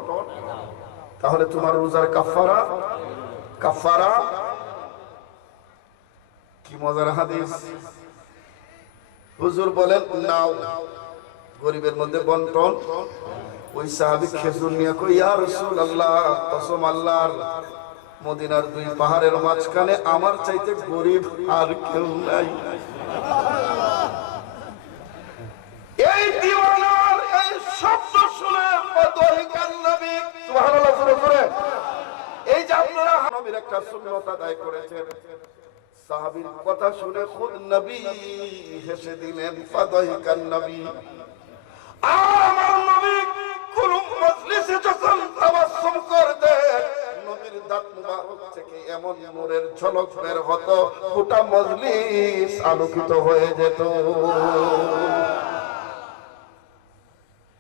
তাহলে তোমার রোজার কাফারা। কাফারা কি মজার হাদিস। হুজুর বলেন নাও গরিবের মধ্যে বন্টন। ওই সাহাবী খেজুর নিয়ে কই ইয়া রাসূলুল্লাহ, কসম আল্লাহর, মদিনার 2 পাহাড়ের মাঝখানে আমার চাইতে গরিব আর কেউ নাই। এই দিওয়ানার এই শব্দ শুনে বদহিকান নবী, সুবহানাল্লাহ জোরে জোরে। এই যে আপনারা নবীর একটা সুন্নাত আদায় করেছেন, সাহাবীর কথা শুনে খুদ নবী হেসে দিলেন, বদহিকান নবী। আমার নবী কোন মজলিসে যখন তাবাসসুম করতেন, নবীর দাঁত মুবারক থেকে এমন নূরের ঝলক বের হতো, গোটা মজলিস আলোকিত হয়ে যেত।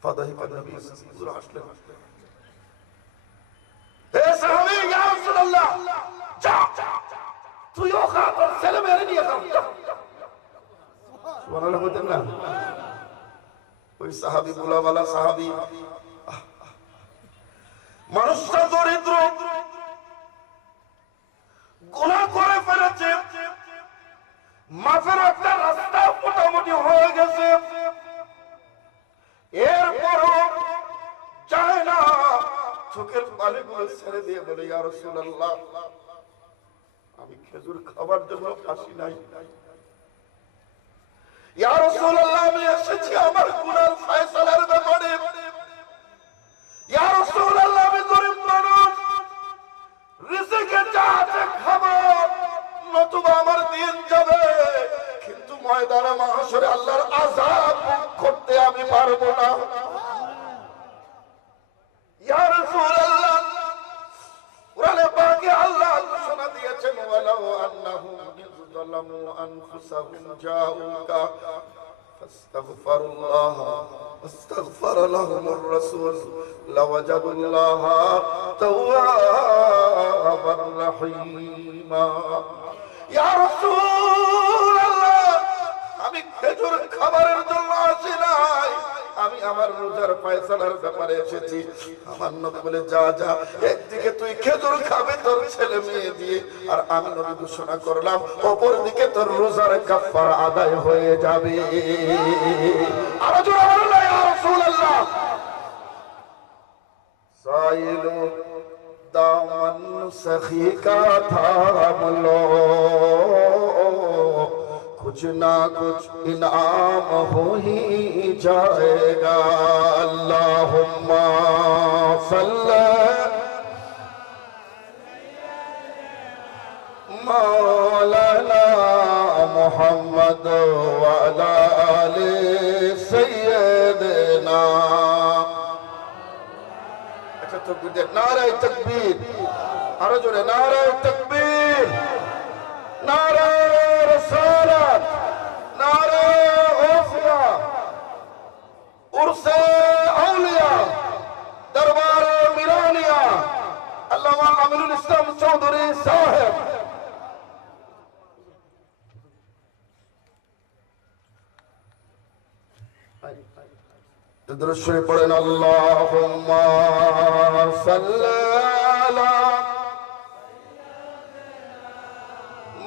ফাদাহিকান নবী হুজুর আসলেন, হে সাহাবী ইয়া রাসূলুল্লাহ, যা তুইও খা, তোর ছেলে মেয়ে নিয়ে খা। সুবহানাল্লাহ বলতেন না। ওই সাহাবী বুলাওয়ালা সাহাবী, মানুষটা দরিদ্র, গুনাহ করে ফেলেছে, মাফের একটা রাস্তা মোটামুটি হয়ে গেছে, এরপরও চায় না, চোখের পানিগুলো ছেড়ে দিয়ে বলে ইয়া রাসূলুল্লাহ, আমি খেজুর খাবার জন্য আসি নাই। ইয়া রাসূলুল্লাহ, আমি এসেছি আমার গুনার ফয়সালার ব্যাপারে। ইয়া রাসূলুল্লাহ, আমি গরিব মানুষ, রিজিকে যা আছে খাবো, নতুবা আমার দিন যাবে, কিন্তু ময়দানে মাহশরে আল্লাহর আযাব করতে আমি পারবো না। ইয়া রাসূলুল্লাহ, কোরআনে পাকে আল্লাহ ঘোষণা দিয়েছেন, ওয়ালাউ আন্নাহুম যালামু আনফুসাহুম জাউকা ফাস্তাগফিরুল্লাহ واستغفر لهم الرسول لوجدوا الله توابا رحيما। ইয়া রাসূলুল্লাহ, আমি খেজুর খাবারের জন্য আসি নাই, আমি আমার রোজার ফয়সালার ব্যাপারে এসেছি। আমার নবী বলে যা যা, একদিকে তুই খেজুর খাবে তোর ছেলে মেয়ে দিয়ে, আর আমি নবী ঘোষণা করলাম অপর দিকে তোর রোজার কাফারা আদায় হয়ে যাবে। আর জোরে বলুন ইয়া রাসূলুল্লাহ। সাইলু दामन सखी का थाम लो, कुछ ना कुछ इनाम हो ही जाएगा। अल्लाहुम्मा सल्ली मौलाना मुहम्मद व अला आले सय्यदना। नाराए तकबीर, आरो जोरे नाराए तकबीर, नाराए रसालत, नाराए गौसिया, उर्से औलिया, दरबारे मिरानिया, अल्लामा अमीरुल इस्लाम चौधरी साहब। दुरूद पढ़ें अल्लाहुम्मा सल्ली अला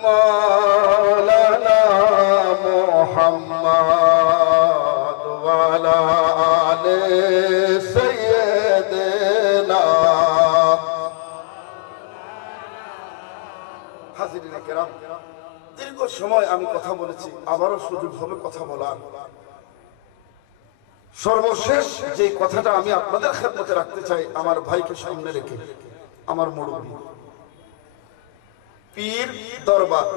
मौलाना मुहम्मद व अला आले सय्यदना। हाजिরিন কিরাম, দীর্ঘ সময় আমি কথা বলেছি, আবারও সুযোগ হবে কথা বলার। সর্বশেষ যে কথাটা আমি আপনাদের খেদমতে রাখতে চাই, আমার ভাইকে সামনে রেখে, আমার মুরব্বি পীর দরবার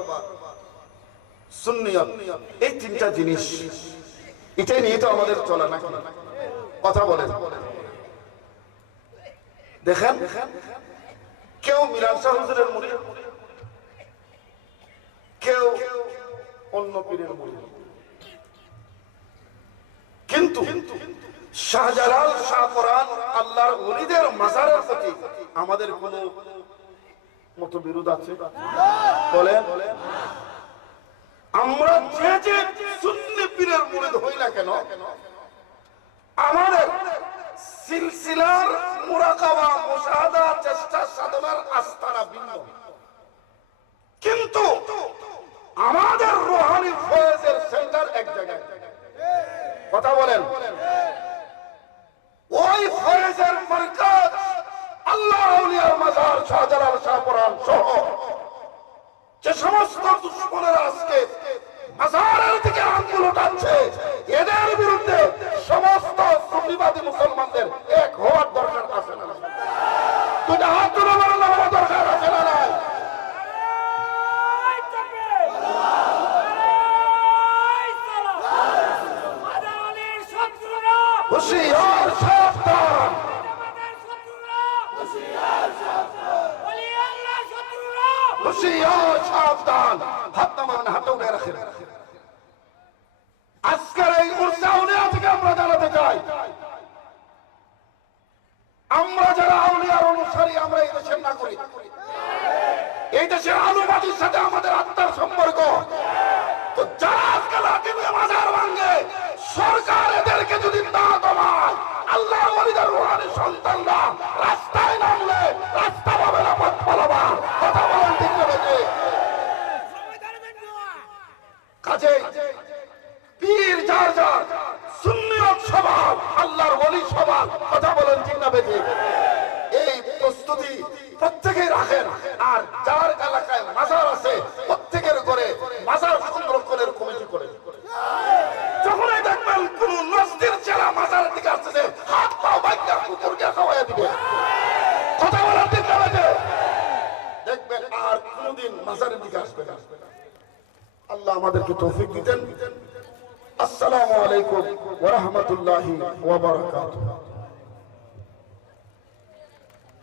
সুন্নিয়ত, এই তিনটা জিনিস, এটাই নিয়ে তো আমাদের চলা না। কথা বলেন, দেখেন কেউ মিলান শাহ হুজুরের মুরিদ, কেউ অন্য পীরের মুরিদ, কিন্তু শাহজালাল শাহপরান আল্লাহর ওলিদের মাজারের প্রতি আমাদের কোন মতবিরোধ আছে? বলেন। আমরা যে যে সুন্নি পীরের মুরিদ হই না কেন, আমাদের সিলসিলার মুরাকাবা মুশাহাদা চেষ্টা সাধনার আস্তানা ভিন্ন, কিন্তু আমাদের রূহানি ফয়েজের সেন্টার এক জায়গায়। কথা বলেন। ওই ফয়েজের মারকাজ আল্লাহ আউলিয়ার মাজার শাহজালাল শাহপরান সহ যে সমস্ত দুশমনেরা আজকে মাজারের দিকে আঙ্গুল উঠাচ্ছে, এদের বিরুদ্ধে সমস্ত সুফিবাদী মুসলমানদের এক হওয়ার দরকার আছে না? দুইটা হাত তুলে বলেন আমার দরকার আছে না? নাই। হুশিয়ার সাবধান, হুশিয়ার সাবধান। হাত নামান, হাত উঠে রাখেন। আজকের এই উর্সা আউলিয়া থেকে আমরা জানাতে চাই, আমরা যারা আউলিয়ার অনুসারী, আমরা এই দেশের নাগরিক, এই দেশের আলুবাদীর সাথে আমাদের আত্মার সম্পর্ক। তো যারা আজকে লাঠি দিয়ে মাজার ভাঙে, সরকার এদেরকে যদি না দমায়, আল্লাহর ওলিদের রূহানি সন্তানরা রাস্তায় নামলে রাস্তা পাবে না, পথ পালাবা। কথা বলেন ঠিক না বেঠিক? কাজেই পীর যার যার, সুন্নিয়ত স্বভাব, আল্লাহর ওলি স্বভাব। কথা বলেন ঠিক না বেঠিক? এই প্রস্তুতি প্রত্যেকেই রাখেন। আর যার এলাকায় মাজার আছে, প্রত্যেকের করে মাজার সংরক্ষণের কমিটি করে। যখনই দেখবেন কোন নস্তির চেলা মাজারের দিকে আসতেছে, হাত পাও বাইকা কুকুরকে খাওয়াইয়া দিবে। কথা বলার দিকে দেখবেন আর কোনদিন মাজারের দিকে আসবে না। আল্লাহ আমাদেরকে তৌফিক দিতেন। আসসালামু আলাইকুম ওয়া রাহমাতুল্লাহি ওয়া বারাকাতুহু।